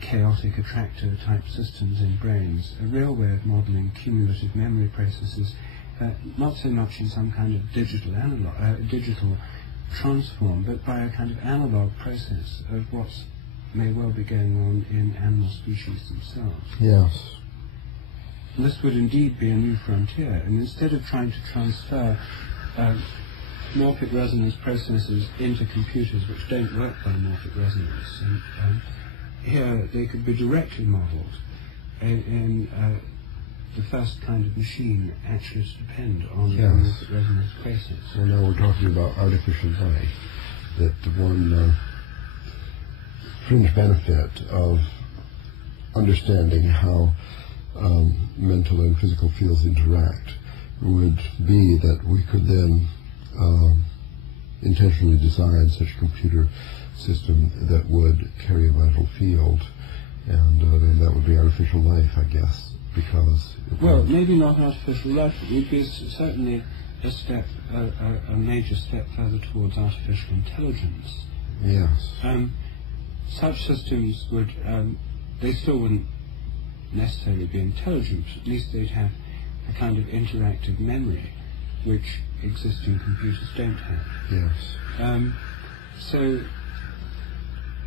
chaotic attractor type systems in brains, a real way of modelling cumulative memory processes, not so much in some kind of digital transform, but by a kind of analog process of what may well be going on in animal species themselves. Yes. And this would indeed be a new frontier, and instead of trying to transfer morphic resonance processes into computers which don't work by morphic resonance. And here they could be directly modelled in the first kind of machine actually to depend on the morphic resonance process. Well, now we're talking about artificial life, that the one fringe benefit of understanding how mental and physical fields interact would be that we could then intentionally design such a computer system that would carry a vital field, and then that would be artificial life, I guess, because... Well, maybe not artificial life, it would be certainly a step, a major step further towards artificial intelligence. Yes. Such systems would, they still wouldn't necessarily be intelligent, but at least they'd have a kind of interactive memory which existing computers don't have. Yes. So,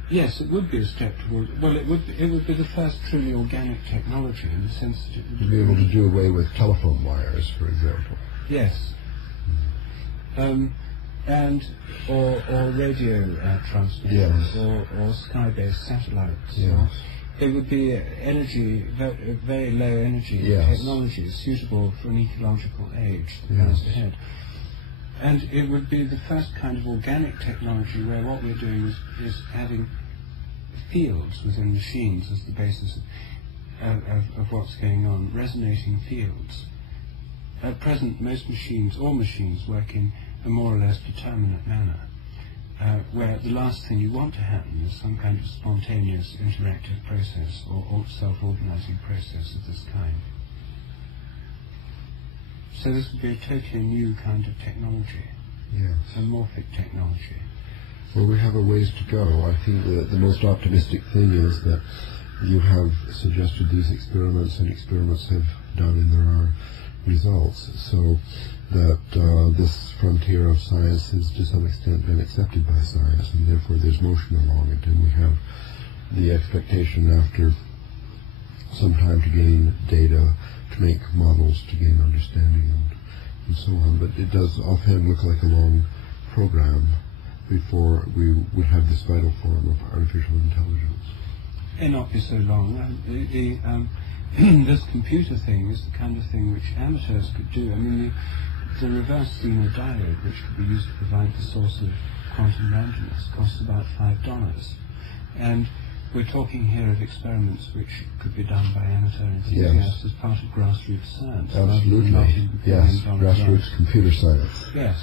yes, it would be a step towards, well, it would be the first truly organic technology in the sense that it would be able to do away with telephone wires, for example. Yes. And or radio transmitters, or sky-based satellites. Yes. It would be energy, very low energy technology suitable for an ecological age that goes ahead. And it would be the first kind of organic technology where what we're doing is having fields within machines as the basis of what's going on, resonating fields. At present, most machines, all machines, work in a more or less determinate manner, where the last thing you want to happen is some kind of spontaneous interactive process or self-organizing process of this kind. So this would be a totally new kind of technology, a morphic technology. Well, we have a ways to go. I think that the most optimistic thing is that you have suggested these experiments, and experiments have done, and there are results, so that this frontier of science has to some extent been accepted by science, and therefore there's motion along it, and we have the expectation after some time to gain data, to make models, to gain understanding, and so on. But it does offhand look like a long program before we would have this vital form of artificial intelligence. It not be so long. This computer thing is the kind of thing which amateurs could do. I mean, the reverse Zener diode, which could be used to provide the source of quantum randomness, costs about $5. And we're talking here of experiments which could be done by amateur enthusiasts as part of grassroots science. Absolutely. Yes, grassroots computer science. Yes.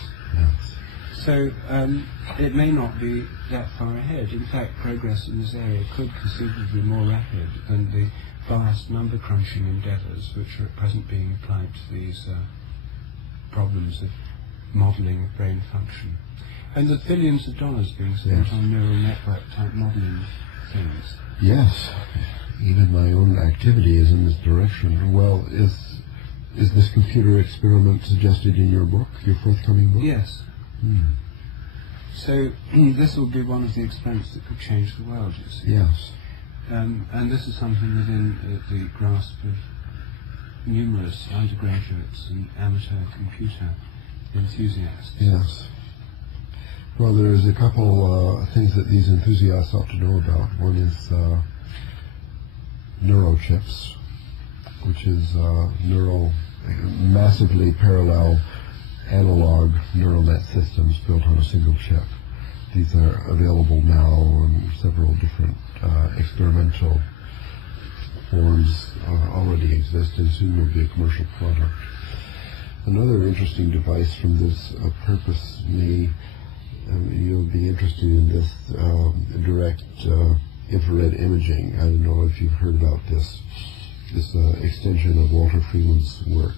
So it may not be that far ahead. In fact, progress in this area could conceivably be more rapid than the vast number crunching endeavours which are at present being applied to these problems of modelling of brain function. And there's billions of dollars being spent on neural network type modelling things. Yes, even my own activity is in this direction. Well, is this computer experiment suggested in your book, your forthcoming book? Yes. So this will be one of the experiments that could change the world, you see. Yes. And this is something within the grasp of numerous undergraduates and amateur computer enthusiasts. Yes. Well, there's a couple things that these enthusiasts ought to know about. One is neurochips, which is massively parallel analog neural net systems built on a single chip. These are available now on several different experimental forms already exist, and soon will be a commercial product. Another interesting device from this purpose may, you'll be interested in this direct infrared imaging. I don't know if you've heard about this extension of Walter Freeman's work.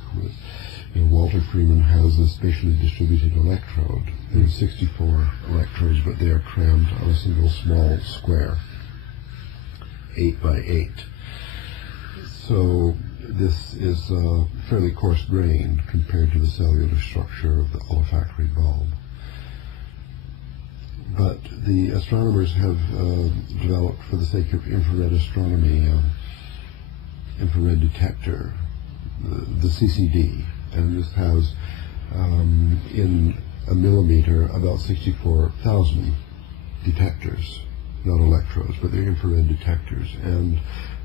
Walter Freeman has a spatially distributed electrode. There are 64 electrodes, but they are crammed on a single small square, 8 by 8. So this is fairly coarse-grained compared to the cellular structure of the olfactory bulb. But the astronomers have developed, for the sake of infrared astronomy, infrared detector, the CCD. And this has, in a millimeter about 64,000 detectors, not electrodes, but they're infrared detectors. And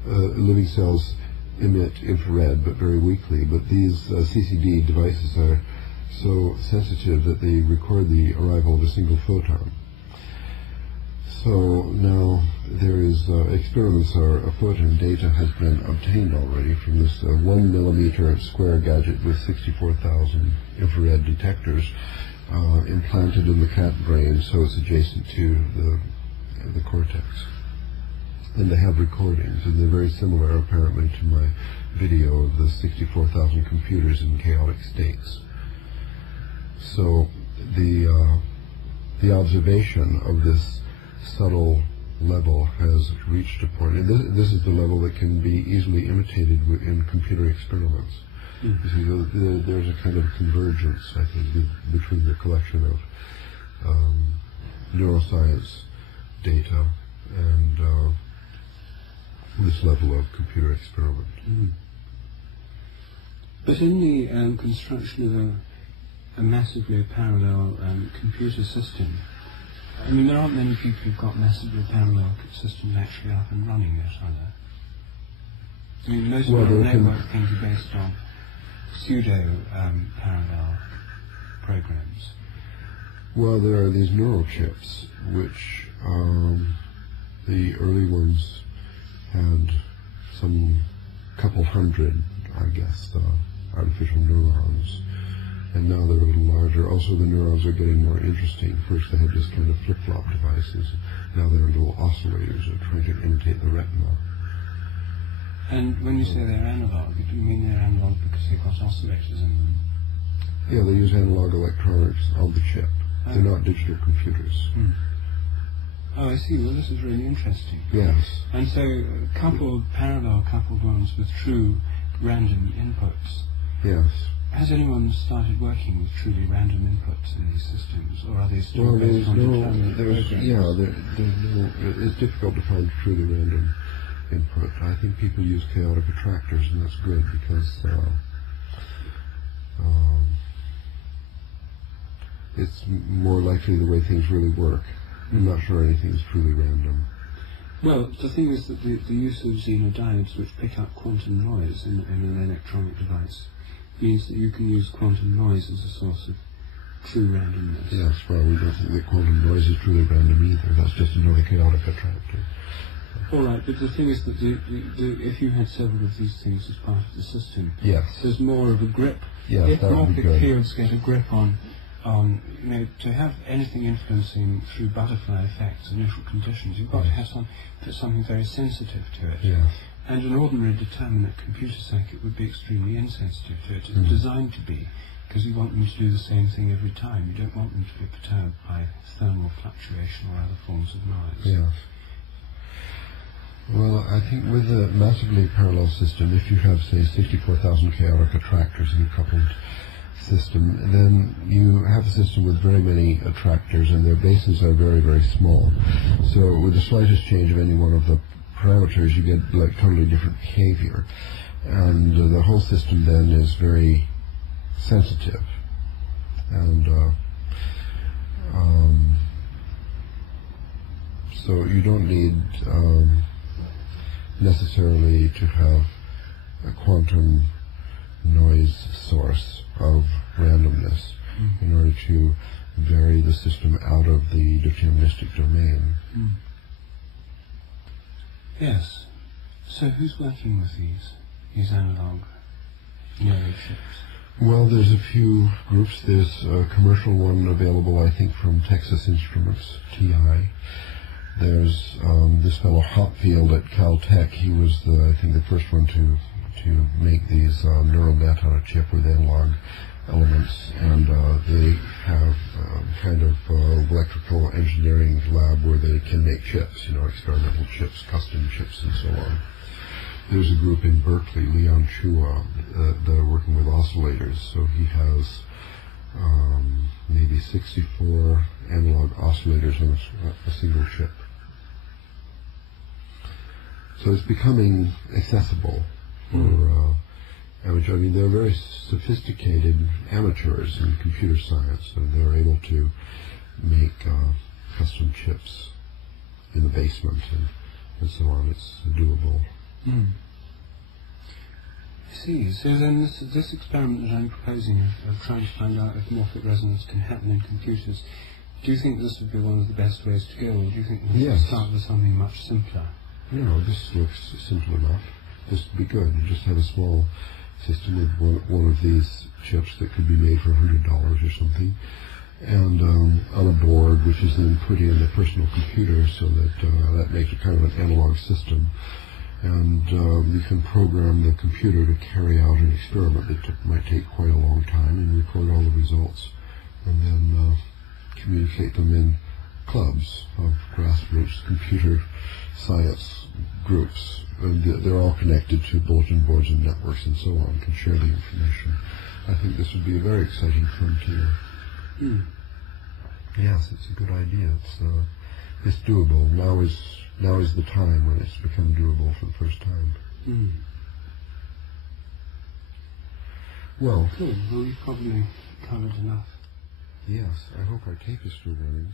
living cells emit infrared, but very weakly. But these CCD devices are so sensitive that they record the arrival of a single photon. So now there is experiments are afoot, and data has been obtained already from this 1 millimeter square gadget with 64,000 infrared detectors implanted in the cat brain, so it's adjacent to the cortex. And they have recordings, and they're very similar apparently to my video of the 64,000 computers in chaotic states. So the observation of this subtle level has reached a point, and this is the level that can be easily imitated in computer experiments. You see, there's a kind of convergence, I think, between the collection of neuroscience data and this level of computer experiment. But in the construction of a massively parallel computer system, I mean, there aren't many people who've got massively parallel systems actually up and running yet, are there? I mean, most of the network can be based on pseudo-parallel programs. Well, there are these neural chips, which the early ones had some couple hundred, I guess, artificial neurons. And now they're a little larger. Also, the neurons are getting more interesting. First, they had just kind of flip-flop devices. Now they're little oscillators that are trying to imitate the retina. And when you say they're analog, do you mean they're analog because they've got oscillators in them? Yeah, they use analog electronics on the chip. They're not digital computers. Oh, I see. Well, this is really interesting. Yes. And so, parallel coupled ones with true random inputs. Yes. Has anyone started working with truly random inputs in these systems, or are they still based on determined programs? It's difficult to find truly random input. I think people use chaotic attractors, and that's good because it's more likely the way things really work. I'm not sure anything is truly random. Well, the thing is that the use of xenodiodes which pick up quantum noise in an electronic device means that you can use quantum noise as a source of true randomness. Yes, well, we don't think that quantum noise is truly random either. That's just another chaotic attractor. All right, but the thing is that if you had several of these things as part of the system, there's more of a grip. Yes, if morphic fields get a grip on to have anything influencing through butterfly effects, initial conditions, you've got to have something very sensitive to it. Yes. And an ordinary determinate computer circuit would be extremely insensitive to it. It's designed to be, because you want them to do the same thing every time. You don't want them to be perturbed by thermal fluctuation or other forms of noise. Yes. Well, I think with a massively parallel system, if you have, say, 64,000 chaotic attractors in a coupled system, then you have a system with very many attractors, and their bases are very, very small. So with the slightest change of any one of the parameters, you get like totally different behavior, and the whole system then is very sensitive, and so you don't need necessarily to have a quantum noise source of randomness in order to vary the system out of the deterministic domain. Yes. So who's working with these analog neural chips? Well, there's a few groups. There's a commercial one available, I think, from Texas Instruments, TI. There's this fellow Hopfield at Caltech. He was, I think, the first one to make these neural net on a chip with analog elements, and they have kind of electrical engineering lab where they can make chips, experimental chips, custom chips, and so on. There's a group in Berkeley, Leon Chua, that are working with oscillators, so he has maybe 64 analog oscillators on a single chip. So it's becoming accessible for I mean, they're very sophisticated amateurs in computer science, and they're able to make custom chips in the basement and so on. It's doable. I see. So then this experiment that I'm proposing of trying to find out if morphic resonance can happen in computers, do you think this would be one of the best ways to go, or do you think we should start with something much simpler? No, this looks simple enough. This would be good. You just have a small system with one of these chips that could be made for $100 or something, and on a board which is then put in a personal computer, so that that makes it kind of an analog system. And you can program the computer to carry out an experiment that might take quite a long time and record all the results, and then communicate them in clubs of grassroots computer science groups. And they're all connected to bulletin boards and networks and so on, can share the information. I think this would be a very exciting frontier. Yes, it's a good idea. It's doable. Now is the time when it's become doable for the first time. Well, good. Well, you've probably covered enough. Yes, I hope our tape is still running.